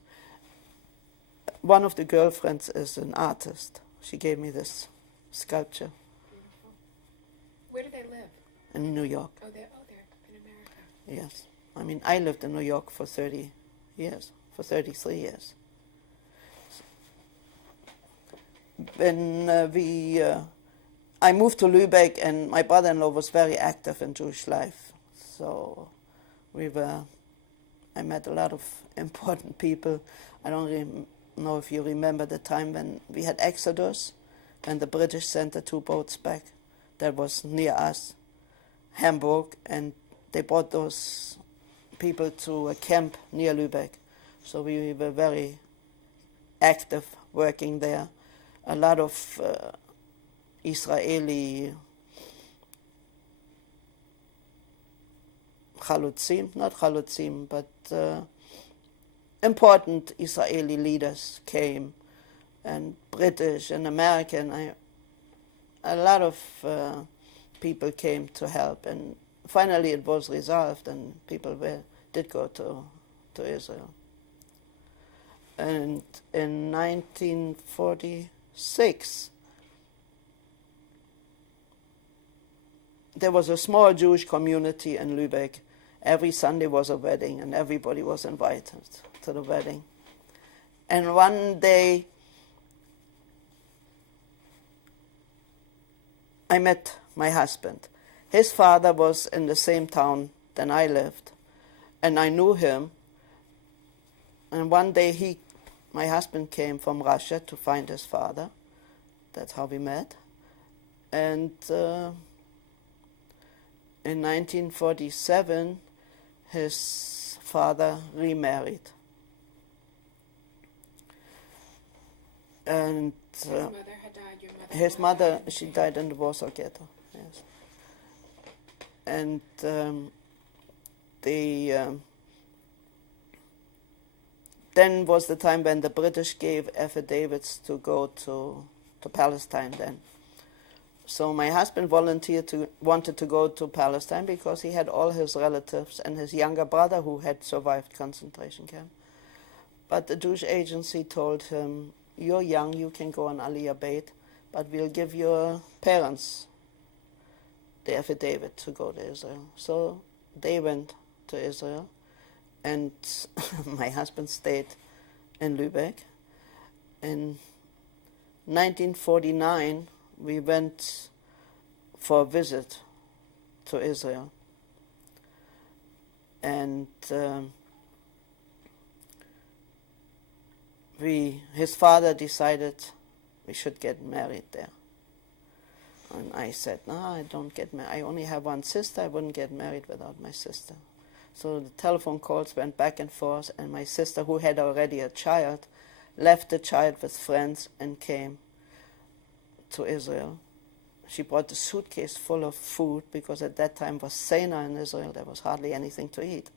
One of the girlfriends is an artist. She gave me this sculpture. Beautiful. Where do they live? In New York. Oh, they're in America. Yes. I mean, I lived in New York for 30 years, for 33 years. When I moved to Lübeck, and my brother-in-law was very active in Jewish life. So I met a lot of important people. I don't know if you remember the time when we had Exodus, when the British sent the 2 boats back. That was near us, Hamburg, and they brought those people to a camp near Lübeck. So we were very active working there. A lot of Israeli not chalutzim, but important Israeli leaders came, and British and American. A lot of people came to help, and finally it was resolved, and people did go to Israel. And in 1946, there was a small Jewish community in Lübeck. Every Sunday was a wedding, and everybody was invited to the wedding. And one day, I met my husband. His father was in the same town than I lived, and I knew him. And one day my husband came from Russia to find his father. That's how we met. And in 1947, his father remarried. And His mother had died, your mother? his mother, she died in the Warsaw Ghetto, yes. And then was the time when the British gave affidavits to go to Palestine then. So my husband wanted to go to Palestine because he had all his relatives and his younger brother who had survived concentration camp. But the Jewish agency told him, "You're young, you can go on Aliyah Beit, but we'll give your parents the affidavit to go to Israel." So they went to Israel, and my husband stayed in Lübeck. In 1949, we went for a visit to Israel. And his father decided we should get married there. And I said, "No, I don't get married. I only have one sister. I wouldn't get married without my sister." So the telephone calls went back and forth, and my sister, who had already a child, left the child with friends and came to Israel. She brought a suitcase full of food because at that time was Sena in Israel. There was hardly anything to eat.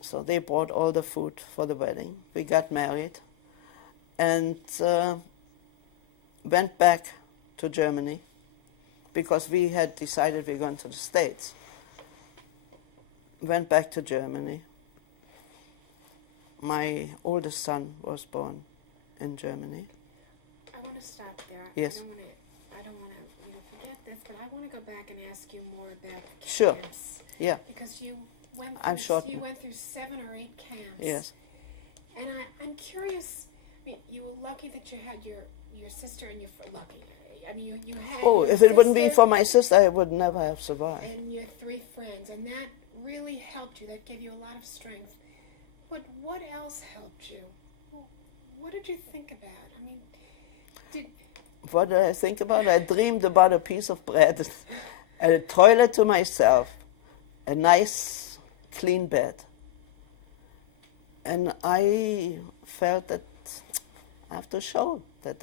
So they brought all the food for the wedding. We got married and went back to Germany because we had decided we were going to the States. Went back to Germany. My oldest son was born in Germany. I want to stop there. Yes. I don't want you to forget this, but I want to go back and ask you more about the Sure. camps. Yeah. Because you went I'm through, short. you went through 7 or 8 camps. Yes. And I'm curious. I mean, you were lucky that you had your sister and your lucky. I mean, you had. Oh, your if it wouldn't be sister for my sister, I would never have survived. and your 3 friends, and that really helped you. That gave you a lot of strength. But what else helped you? What did you think about? I mean, What did I think about? I dreamed about a piece of bread, and a toilet to myself, a nice, clean bed. And I felt that I have to show that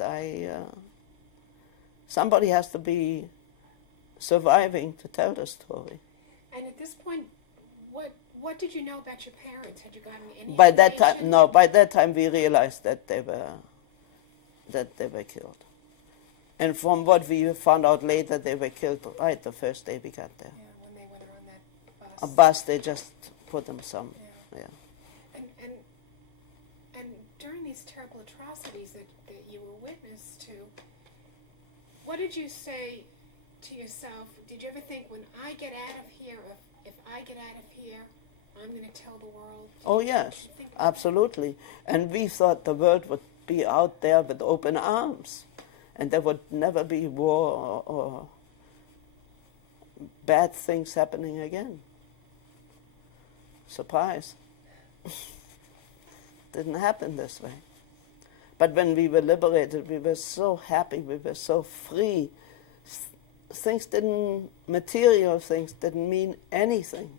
somebody has to be surviving to tell the story. And at this point, what did you know about your parents? Had you gotten any By that information? time, no. By that time, we realized that they were killed. And from what we found out later, they were killed right the first day we got there. Yeah, when they were on that bus. A bus, they just put them some. Yeah. Yeah. And during these terrible atrocities that you were witness to, what did you say to yourself? Did you ever think, when I get out of here, if I get out of here, I'm going to tell the world? Oh yes, absolutely. And we thought the world would be out there with open arms, and there would never be war or bad things happening again. Surprise. Didn't happen this way. But when we were liberated, we were so happy, we were so free. Material things didn't mean anything.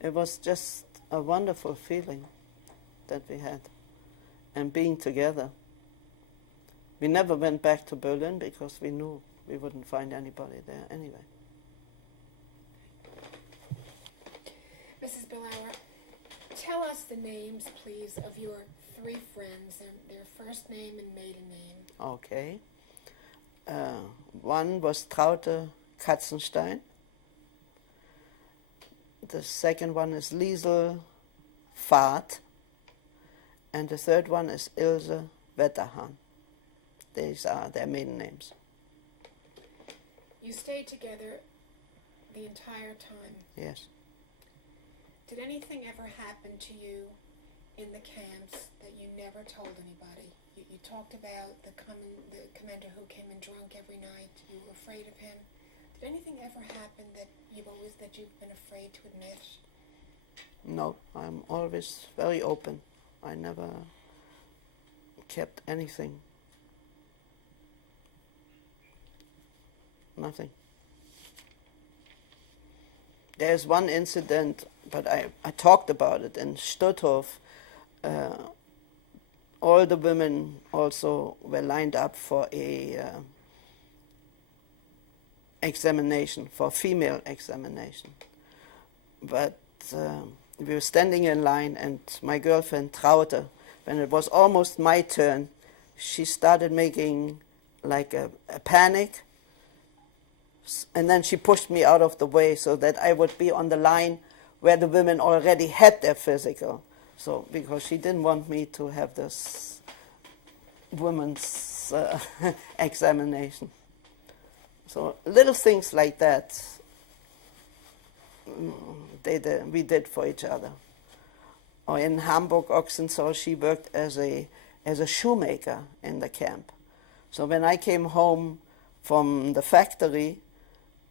It was just a wonderful feeling that we had, and being together. We never went back to Berlin because we knew we wouldn't find anybody there anyway. Mrs. Billauer, tell us the names, please, of your 3 friends, their first name and maiden name. Okay. One was Traute Katzenstein. The second one is Liesel Fahrt. And the third one is Ilse Wetterhahn. These are their maiden names. You stayed together the entire time. Yes. Did anything ever happen to you in the camps that you never told anybody? You talked about the commander who came in drunk every night. You were afraid of him. Did anything ever happen that you've been afraid to admit? No, I'm always very open. I never kept anything. Nothing. There's one incident but I talked about it in Stutthof. All the women also were lined up for a examination, for female examination. But we were standing in line, and my girlfriend Traute, when it was almost my turn, she started making like a panic, and then she pushed me out of the way so that I would be on the line where the women already had their physical. So, because she didn't want me to have this women's examination. So little things like that we did for each other. Or in Hamburg, Ochsenzoll, she worked as a shoemaker in the camp. So when I came home from the factory,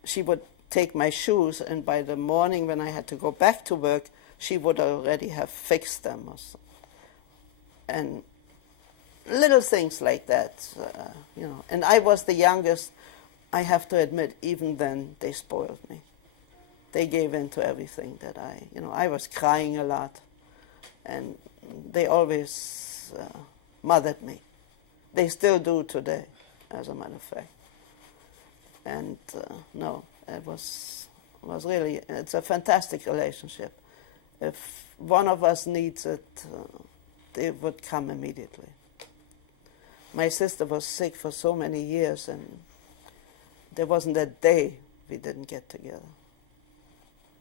she would take my shoes, and by the morning when I had to go back to work, she would already have fixed them. And little things like that, And I was the youngest. I have to admit, even then, they spoiled me. They gave in to everything that I was crying a lot, and they always mothered me. They still do today, as a matter of fact. And no, it was really, it's a fantastic relationship. If one of us needs it, they would come immediately. My sister was sick for so many years, and there wasn't a day we didn't get together.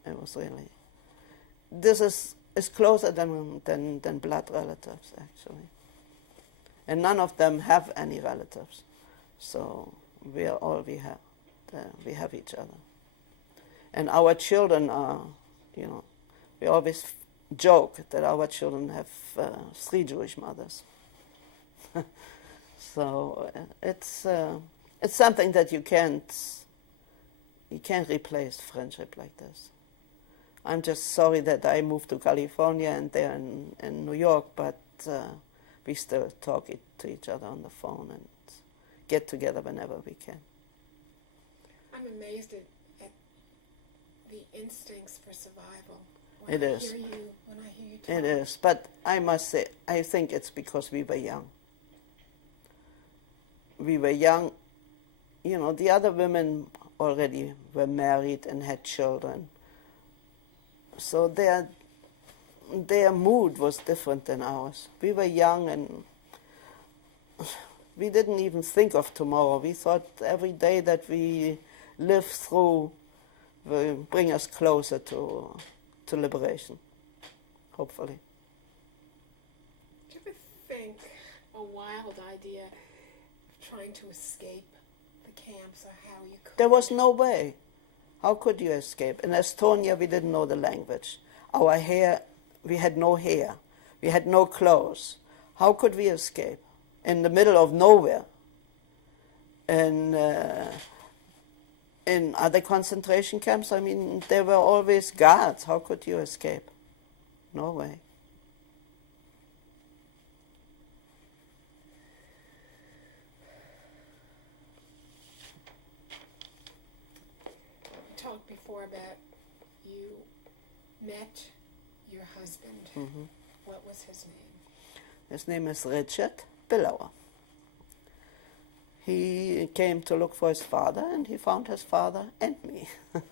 It was really, this is closer than blood relatives, actually. And none of them have any relatives. So we are all we have. We have each other. And our children are, we always joke that our children have 3 Jewish mothers. So it's something that you can't replace friendship like this. I'm just sorry that I moved to California and they're in New York, but we still talk to each other on the phone and get together whenever we can. I'm amazed at the instincts for survival. It is. When I hear you talk. It is, but I must say, I think it's because we were young. We were young. The other women already were married and had children. So their mood was different than ours. We were young and we didn't even think of tomorrow. We thought every day that we live through will bring us closer to liberation, hopefully. Do you ever think a wild idea of trying to escape the camps, or how you could? There was no way. How could you escape? In Estonia, we didn't know the language. Our hair, we had no hair. We had no clothes. How could we escape? In the middle of nowhere. In other concentration camps, there were always guards. How could you escape? No way. Talked before about you met your husband. Mm-hmm. What was his name? His name is Engelina Billauer. He came to look for his father, and he found his father and me. And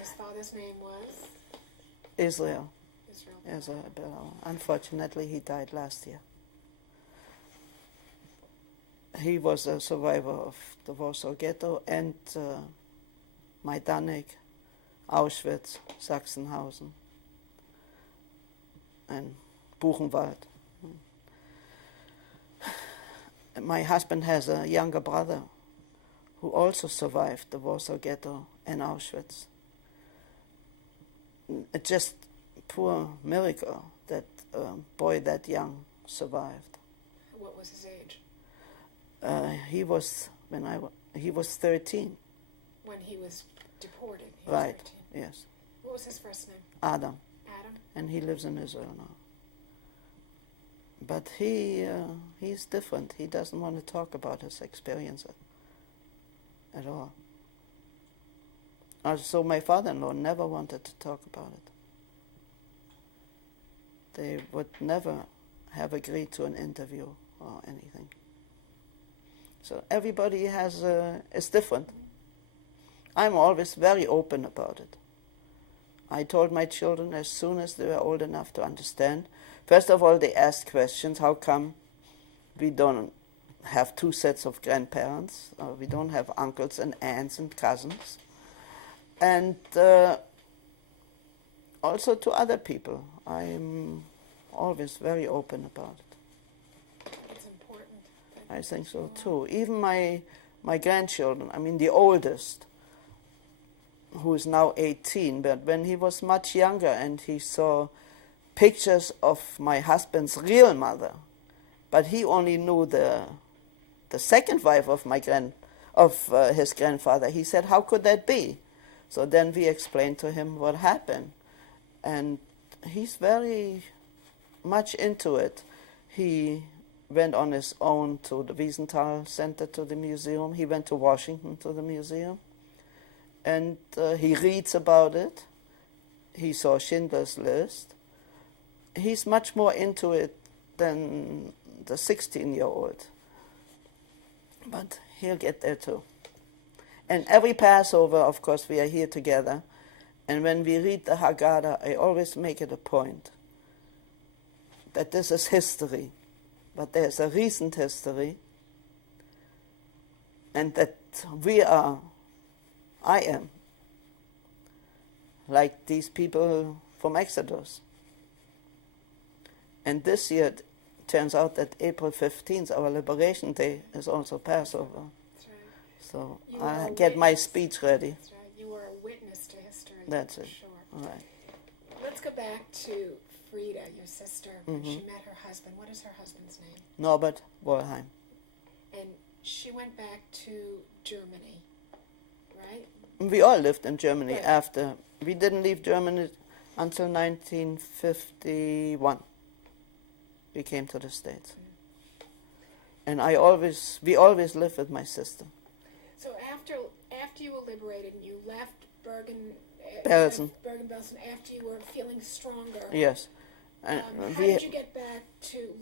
his father's name was? Israel Israel Billauer. Unfortunately, he died last year. He was a survivor of the Warsaw Ghetto and Majdanek, Auschwitz, Sachsenhausen, and Buchenwald. My husband has a younger brother who also survived the Warsaw Ghetto and Auschwitz. It's just poor miracle that a boy that young survived. What was his age? He was 13. When he was deported. He Right. Was 13. Yes. What was his first name? Adam. Adam. And he lives in Israel now. But he's different. He doesn't want to talk about his experience at all. So my father-in-law never wanted to talk about it. they would never have agreed to an interview or anything. So everybody is different. I'm always very open about it. I told my children as soon as they were old enough to understand. First of all, they asked questions. How come we don't have two sets of grandparents? Or we don't have uncles and aunts and cousins? And also to other people. I'm always very open about it. It's important. I think so too. Even my grandchildren, I mean the oldest, who is now 18, but when he was much younger and he saw pictures of my husband's real mother, but he only knew the second wife of his grandfather, he said, how could that be? So then we explained to him what happened. And he's very much into it. He went on his own to the Wiesenthal Center, to the museum. He went to Washington to the museum. And he reads about it. He saw Schindler's List. He's much more into it than the 16-year-old. But he'll get there too. And every Passover, of course, we are here together. And when we read the Haggadah, I always make it a point that this is history, but there's a recent history, and that I am, like these people from Exodus. And this year it turns out that April 15th, our Liberation Day, is also Passover. That's right. So You I are a get my witness. speech ready. That's right. You are a witness to history. That's for it. Sure. All right. Let's go back to Frida, your sister, when she Mhm. met her husband. What is her husband's name? Norbert Wollheim. And she went back to Germany, right? We all lived in Germany Right. after. We didn't leave Germany until 1951. We came to the States. And we always lived with my sister. So after you were liberated and you left Belsen. Bergen-Belsen, after you were feeling stronger, Yes. And how did you get back to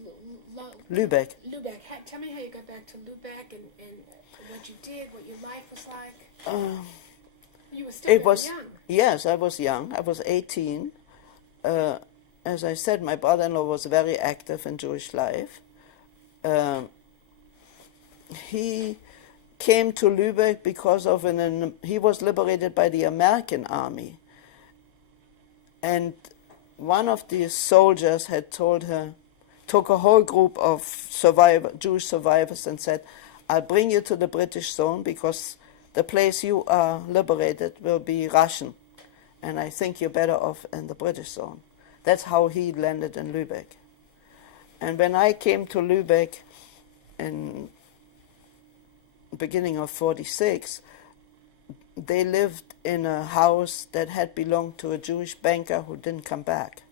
Lübeck. Lübeck? Tell me how you got back to Lübeck and what you did, what your life was like. You were still very young. Yes, I was young. I was 18. As I said, my brother-in-law was very active in Jewish life. He came to Lübeck because of he was liberated by the American army. And one of the soldiers had took a whole group of Jewish survivors and said, I'll bring you to the British zone because the place you are liberated will be Russian. And I think you're better off in the British zone. That's how he landed in Lübeck. And when I came to Lübeck in beginning of 46, they lived in a house that had belonged to a Jewish banker who didn't come back.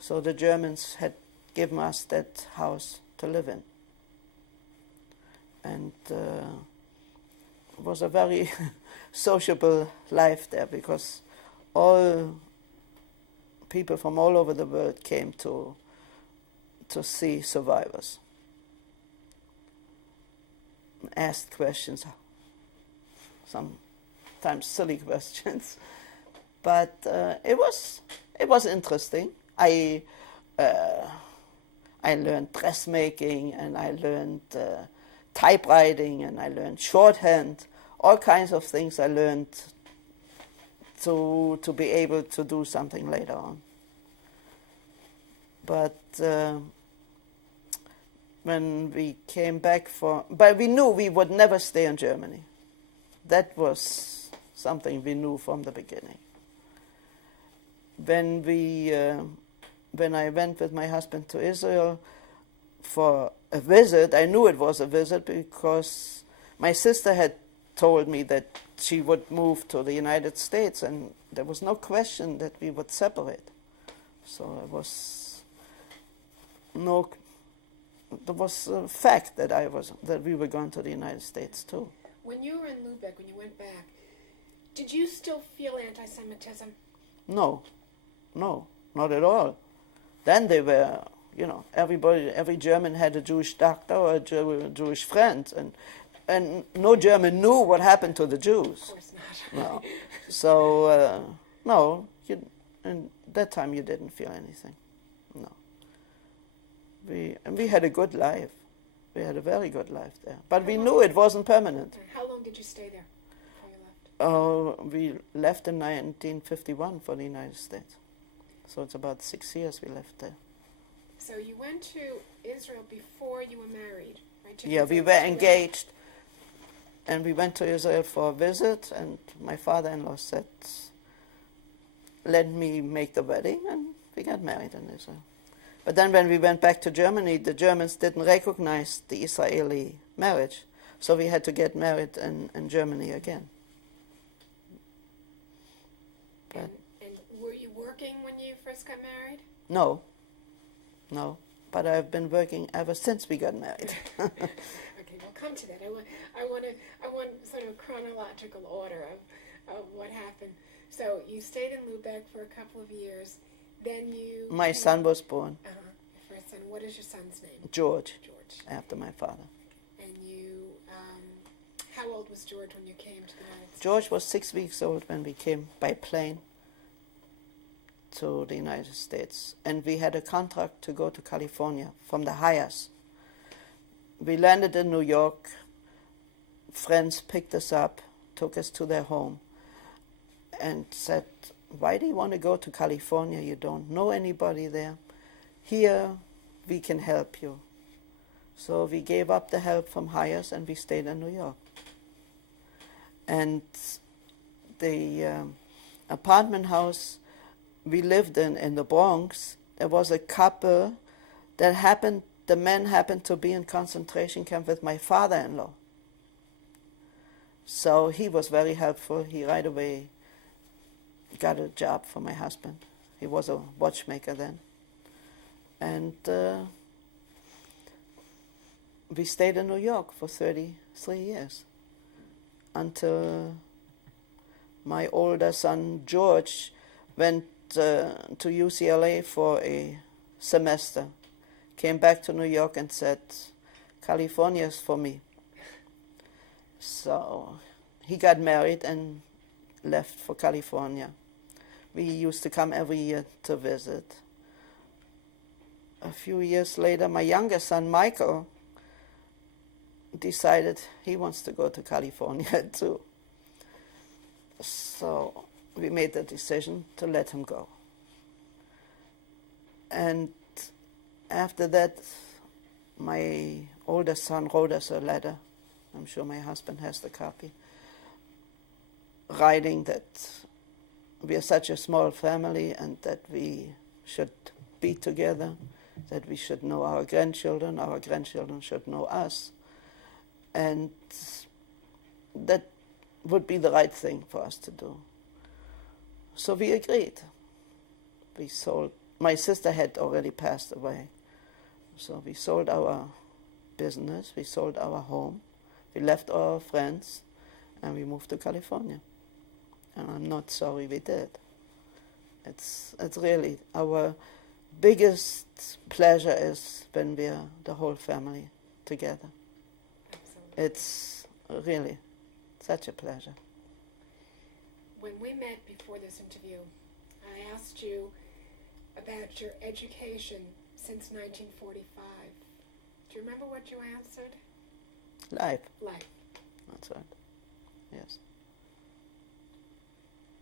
So the Germans had given us that house to live in. And it was a very sociable life there because all people from all over the world came to see survivors. Asked questions, sometimes silly questions, but it was interesting. I learned dressmaking, and I learned typewriting, and I learned shorthand. All kinds of things I learned to be able to do something later on. But when we came back but we knew we would never stay in Germany. That was something we knew from the beginning. When I went with my husband to Israel for a visit, I knew it was a visit because my sister had told me that she would move to the United States, and there was no question that we would separate. So there was a fact that we were going to the United States too. When you were in Lübeck, when you went back, did you still feel anti-Semitism? No, not at all. Then they were, every German had a Jewish doctor or a Jewish friend, and no German knew what happened to the Jews. Of course not. No. So, no, and that time you didn't feel anything. No. We had a good life. We had a very good life there. But we knew it wasn't permanent. How long did you stay there before you left? We left in 1951 for the United States. So it's about 6 years we left there. So you went to Israel before you were married, right? Yeah, we were engaged. And we went to Israel for a visit, and my father-in-law said, let me make the wedding, and we got married in Israel. But then when we went back to Germany, the Germans didn't recognize the Israeli marriage, so we had to get married in Germany again. And were you working when you first got married? No, but I've been working ever since we got married. Okay, we'll come to that. I want sort of a chronological order of what happened. So you stayed in Lubeck for a couple of years. Then you... My son was born. Your first son. What is your son's name? George. George. After my father. And you... how old was George when you came to the United States? George was 6 weeks old when we came by plane to the United States. And we had a contract to go to California from the Hayas. We landed in New York. Friends picked us up, took us to their home, and said, why do you want to go to California? You don't know anybody there. Here, we can help you. So we gave up the help from Hayas and we stayed in New York. And the apartment house we lived in the Bronx, there was a couple that the man happened to be in concentration camp with my father-in-law. So he was very helpful. He right away got a job for my husband. He was a watchmaker then. And we stayed in New York for 33 years until my older son, George, went to UCLA for a semester, came back to New York and said, California is for me. So he got married and left for California. We used to come every year to visit. A few years later, my youngest son, Michael, decided he wants to go to California too. So we made the decision to let him go. And after that, my oldest son wrote us a letter. I'm sure my husband has the copy, writing that we are such a small family and that we should be together, that we should know our grandchildren should know us, and that would be the right thing for us to do. So we agreed. We sold. My sister had already passed away, so we sold our business, we sold our home, we left our friends, and we moved to California. And I'm not sorry we did. It's really our biggest pleasure is when we're the whole family together. Absolutely. It's really such a pleasure. When we met before this interview, I asked you about your education since 1945. Do you remember what you answered? Life. Life. That's right. Yes.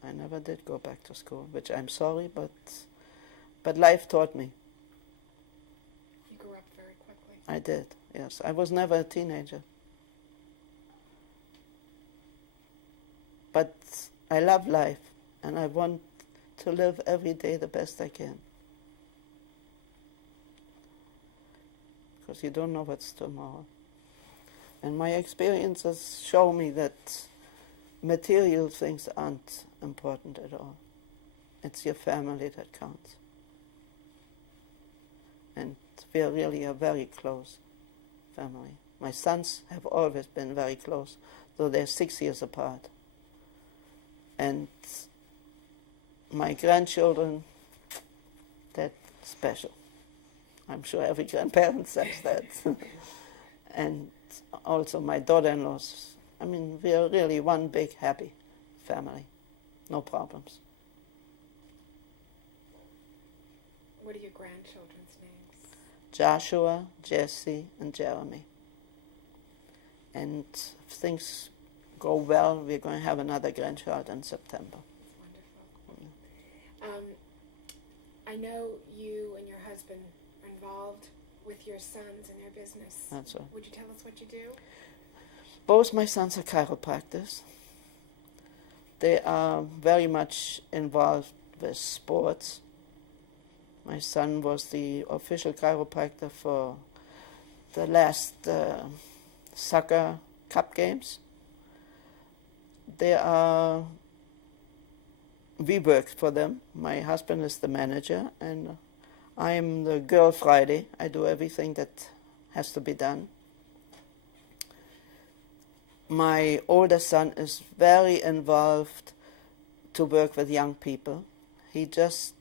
I never did go back to school, which I'm sorry, but life taught me. You grew up very quickly. I did, yes. I was never a teenager. But I love life, and I want to live every day the best I can. Because you don't know what's tomorrow. And my experiences show me that material things aren't important at all. It's your family that counts. And we are really a very close family. My sons have always been very close, though they're 6 years apart. And my grandchildren, that special. I'm sure every grandparent says that. And also my daughter-in-laws. I mean, we are really one big happy family. No problems. What are your grandchildren's names? Joshua, Jesse, and Jeremy. And if things go well, we're going to have another grandchild in September. That's wonderful. I know you and your husband are involved with your sons and their business. That's right. Would you tell us what you do? Both my sons are chiropractors. They are very much involved with sports. My son was the official chiropractor for the last soccer cup games. We work for them. My husband is the manager, and I'm the girl Friday. I do everything that has to be done. My older son is very involved to work with young people. He just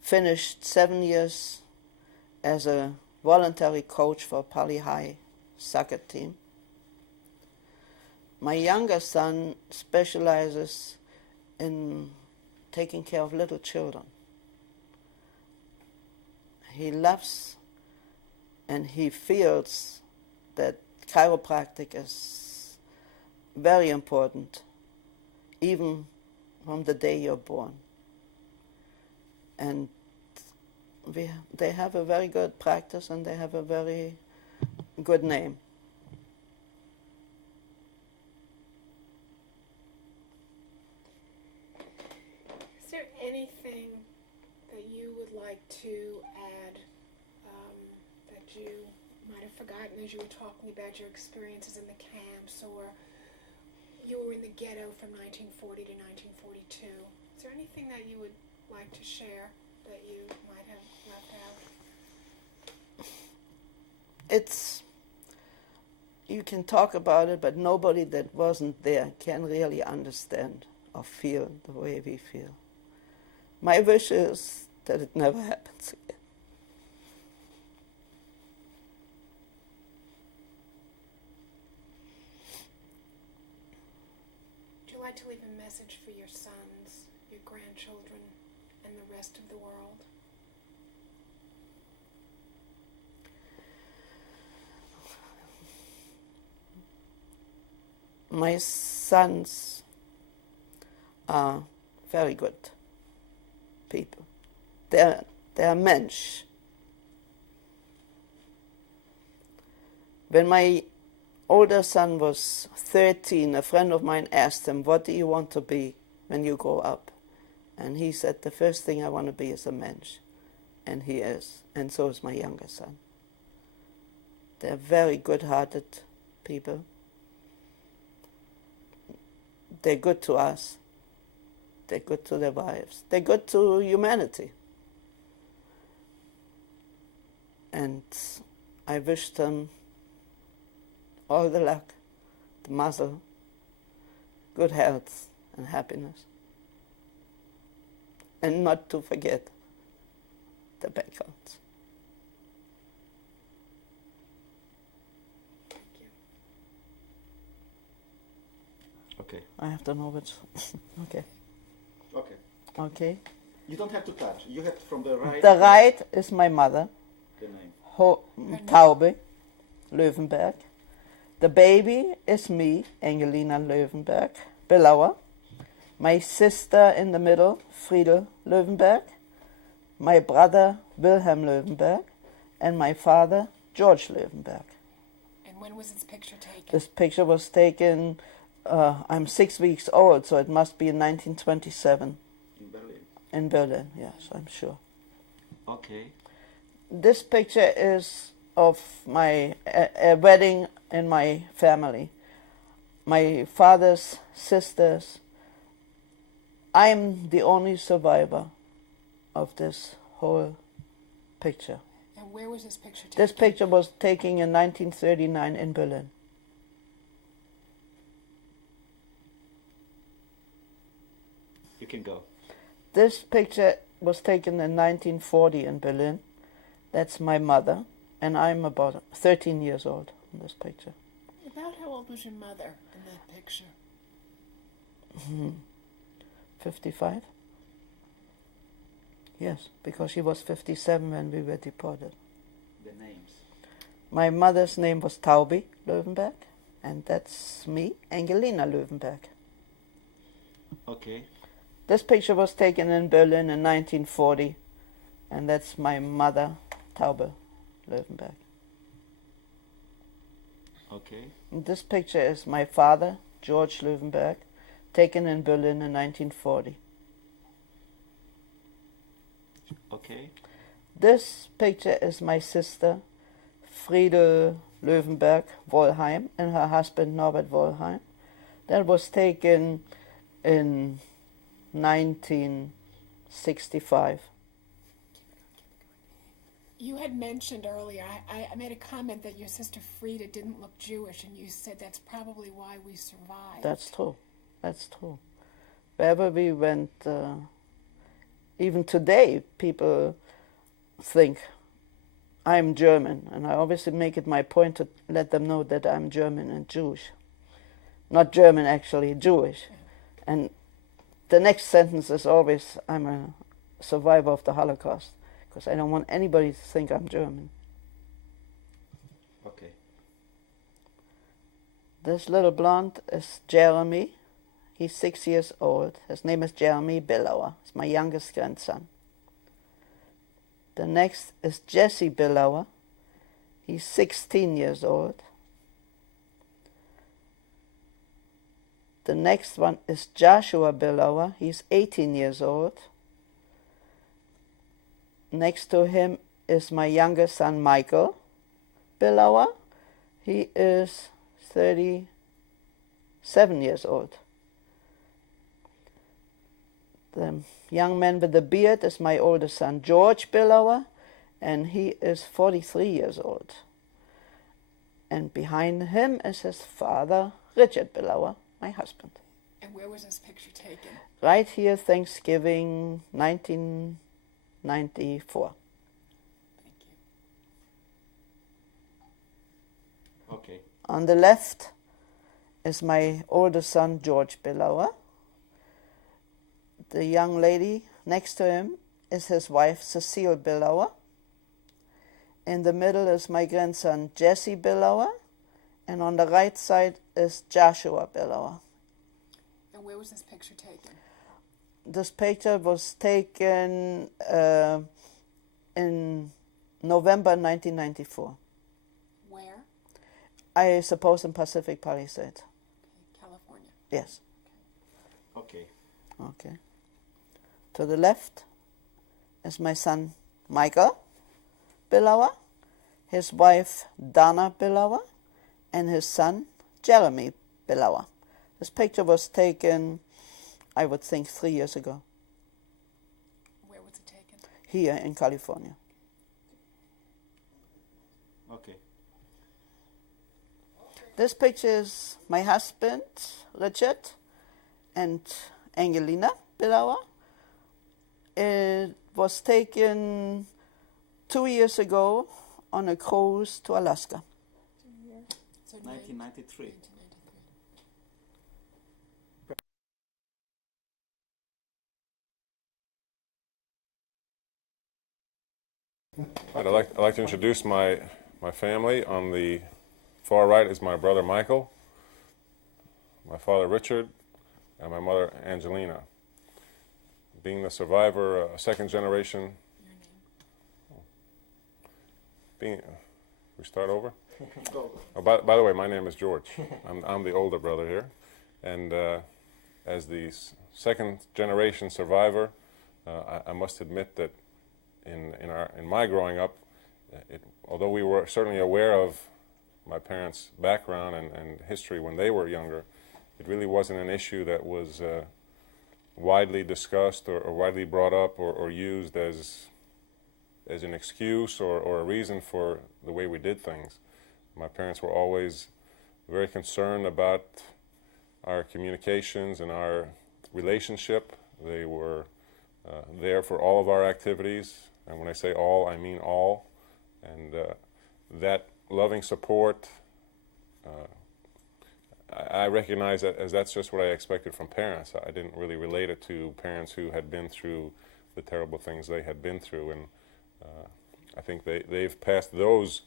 finished 7 years as a voluntary coach for Poly High soccer team. My younger son specializes in taking care of little children. He loves and he feels that chiropractic is very important, even from the day you're born. And they have a very good practice and they have a very good name. Is there anything that you would like to add that you might have forgotten as you were talking about your experiences in the camps, or you were in the ghetto from 1940 to 1942? Is there anything that you would like to share that you might have left out? You can talk about it, but nobody that wasn't there can really understand or feel the way we feel. My wish is that it never happens again. Would you like to leave a message for your sons, your grandchildren, and the rest of the world? My sons are very good people. They're mensch. When my older son was 13, a friend of mine asked him, "What do you want to be when you grow up?" And he said, "The first thing I want to be is a mensch." And he is. And so is my younger son. They're very good-hearted people. They're good to us. They're good to their wives. They're good to humanity. And I wish them all the luck, the muzzle, good health and happiness. And not to forget the backgrounds. Thank you. Okay. I have to know which. Okay. Okay. Okay. You don't have to touch. You have from the right. The right is my mother, The name. Taube Löwenberg. The baby is me, Engelina Billauer. My sister in the middle, Friedel Löwenberg. My brother, Wilhelm Löwenberg. And my father, George Löwenberg. And when was this picture taken? This picture was taken, I'm 6 weeks old, so it must be in 1927. In Berlin. In Berlin, yes, I'm sure. Okay. This picture is of my a wedding in my family. My father's sisters. I'm the only survivor of this whole picture. And where was this picture taken? This picture was taken in 1939 in Berlin. You can go. This picture was taken in 1940 in Berlin. That's my mother, and I'm about 13 years old in this picture. About how old was your mother in that picture? 55? Yes, because she was 57 when we were deported. The names. My mother's name was Taube Löwenberg, and that's me, Engelina Löwenberg. Okay. This picture was taken in Berlin in 1940, and that's my mother, Taube Löwenberg. Okay. And this picture is my father, George Löwenberg, taken in Berlin in 1940. Okay. This picture is my sister, Friede Löwenberg Wollheim, and her husband, Norbert Wollheim. That was taken in 1965. You had mentioned earlier, I made a comment that your sister Frida didn't look Jewish, and you said that's probably why we survived. That's true. That's true. Wherever we went, even today, people think I'm German, and I obviously make it my point to let them know that I'm German and Jewish. Not German, actually, Jewish. And the next sentence is always, I'm a survivor of the Holocaust, because I don't want anybody to think I'm German. Okay. This little blonde is Jeremy. He's 6 years old. His name is Jeremy Billauer. He's my youngest grandson. The next is Jesse Billauer. He's 16 years old. The next one is Joshua Billauer. He's 18 years old. Next to him is my younger son, Michael Billauer. He is 37 years old. The young man with the beard is my oldest son, George Billauer, and he is 43 years old. And behind him is his father, Richard Billauer, my husband. And where was this picture taken? Right here, Thanksgiving, 1994. Thank you. Okay. On the left is my oldest son, George Billauer. The young lady next to him is his wife, Cecile Billauer. In the middle is my grandson, Jesse Billauer. And on the right side is Joshua Billauer. And where was this picture taken? This picture was taken in November 1994. Where? I suppose in Pacific Palisades. Okay, California. Yes. Okay. Okay. To the left is my son, Michael Billauer, his wife, Dana Billauer, and his son, Jeremy Billauer. This picture was taken, I would think, 3 years ago. Where was it taken? Here in California. Okay. This picture is my husband, Richard, and Engelina Billauer. It was taken 2 years ago on a cruise to Alaska. So 1993. 1993. I'd like to introduce my family. On the far right is my brother Michael, my father Richard, and my mother Angelina. Being the survivor, second generation. Your name? We start over? Oh, by the way, my name is George. I'm the older brother here, and as the second generation survivor, I must admit that in my growing up, although we were certainly aware of my parents' background and history when they were younger, it really wasn't an issue that was widely discussed or widely brought up or used as an excuse or a reason for the way we did things. My parents were always very concerned about our communications and our relationship. They were there for all of our activities. And when I say all, I mean all. And that loving support, I recognize that as that's just what I expected from parents. I didn't really relate it to parents who had been through the terrible things they had been through. And I think they've passed those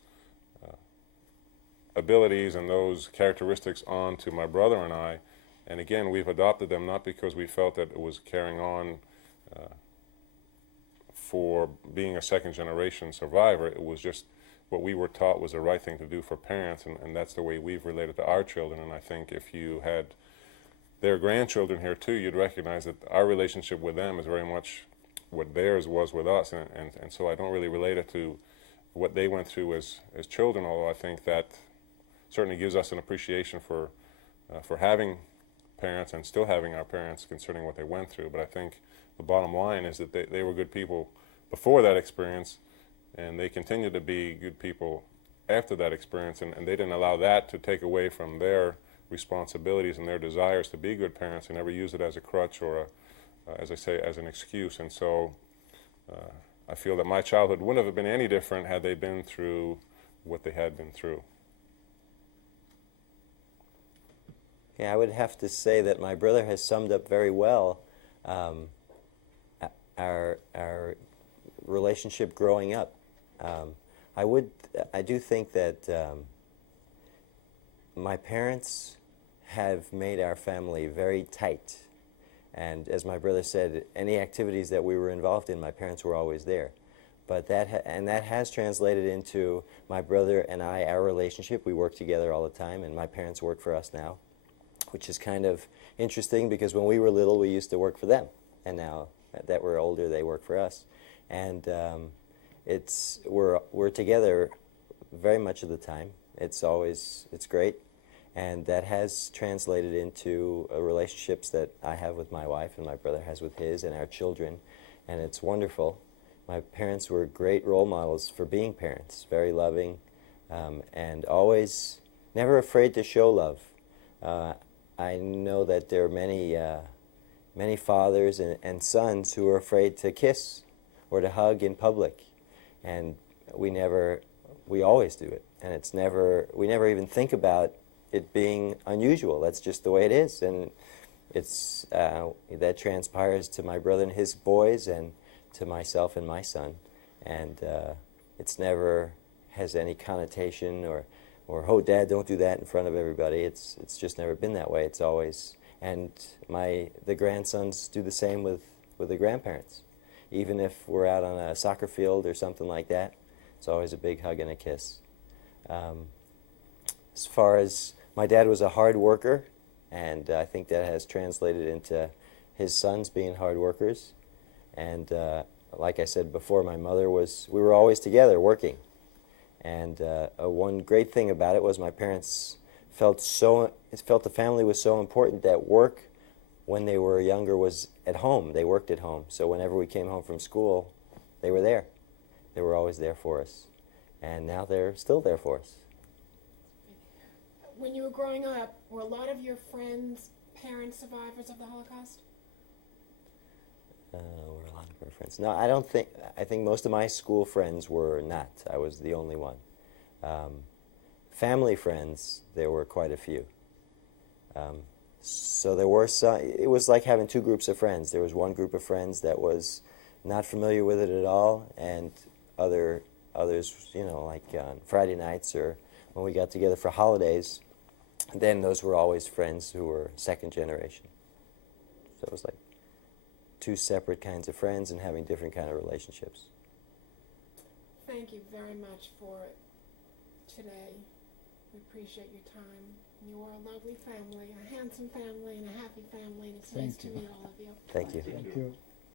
abilities and those characteristics on to my brother and I. And again, we've adopted them not because we felt that it was carrying on for being a second-generation survivor. It was just what we were taught was the right thing to do for parents, and that's the way we've related to our children. And I think if you had their grandchildren here too, you'd recognize that our relationship with them is very much what theirs was with us. And so I don't really relate it to what they went through as children, although I think that certainly gives us an appreciation for having parents and still having our parents concerning what they went through. But I think the bottom line is that they were good people before that experience, and they continue to be good people after that experience, and they didn't allow that to take away from their responsibilities and their desires to be good parents, and never use it as a crutch or, as I say, as an excuse. And so I feel that my childhood wouldn't have been any different had they been through what they had been through. Yeah, I would have to say that my brother has summed up very well our relationship growing up. I do think that my parents have made our family very tight. And as my brother said, any activities that we were involved in, my parents were always there. But that has translated into my brother and I, our relationship. We work together all the time, and my parents work for us now, which is kind of interesting because when we were little, we used to work for them. And now that we're older, they work for us. And we're together very much of the time. It's great. And that has translated into relationships that I have with my wife and my brother has with his and our children. And it's wonderful. My parents were great role models for being parents, very loving, and always never afraid to show love. I know that there are many fathers and sons who are afraid to kiss or to hug in public, and we always do it, and we never even think about it being unusual. That's just the way it is, and it's that transpires to my brother and his boys, and to myself and my son, and it's never has any connotation or oh, Dad, don't do that in front of everybody. It's just never been that way. It's always, and the grandsons do the same with the grandparents. Even if we're out on a soccer field or something like that, it's always a big hug and a kiss. As far as my dad was a hard worker, and I think that has translated into his sons being hard workers. And like I said before, my mother we were always together working. And one great thing about it was my parents felt the family was so important that work, when they were younger, was at home. They worked at home. So whenever we came home from school, they were there. They were always there for us. And now they're still there for us. When you were growing up, were a lot of your friends parents survivors of the Holocaust? Were a lot of our friends. No, I think most of my school friends were not. I was the only one. Family friends, there were quite a few. So there were some. It was like having two groups of friends. There was one group of friends that was not familiar with it at all, and others, like on Friday nights or when we got together for holidays, then those were always friends who were second generation. So it was like two separate kinds of friends and having different kind of relationships. Thank you very much for today. We appreciate your time. You are a lovely family, a handsome family, and a happy family, and it's nice to meet all of you. Thank you. Thank you.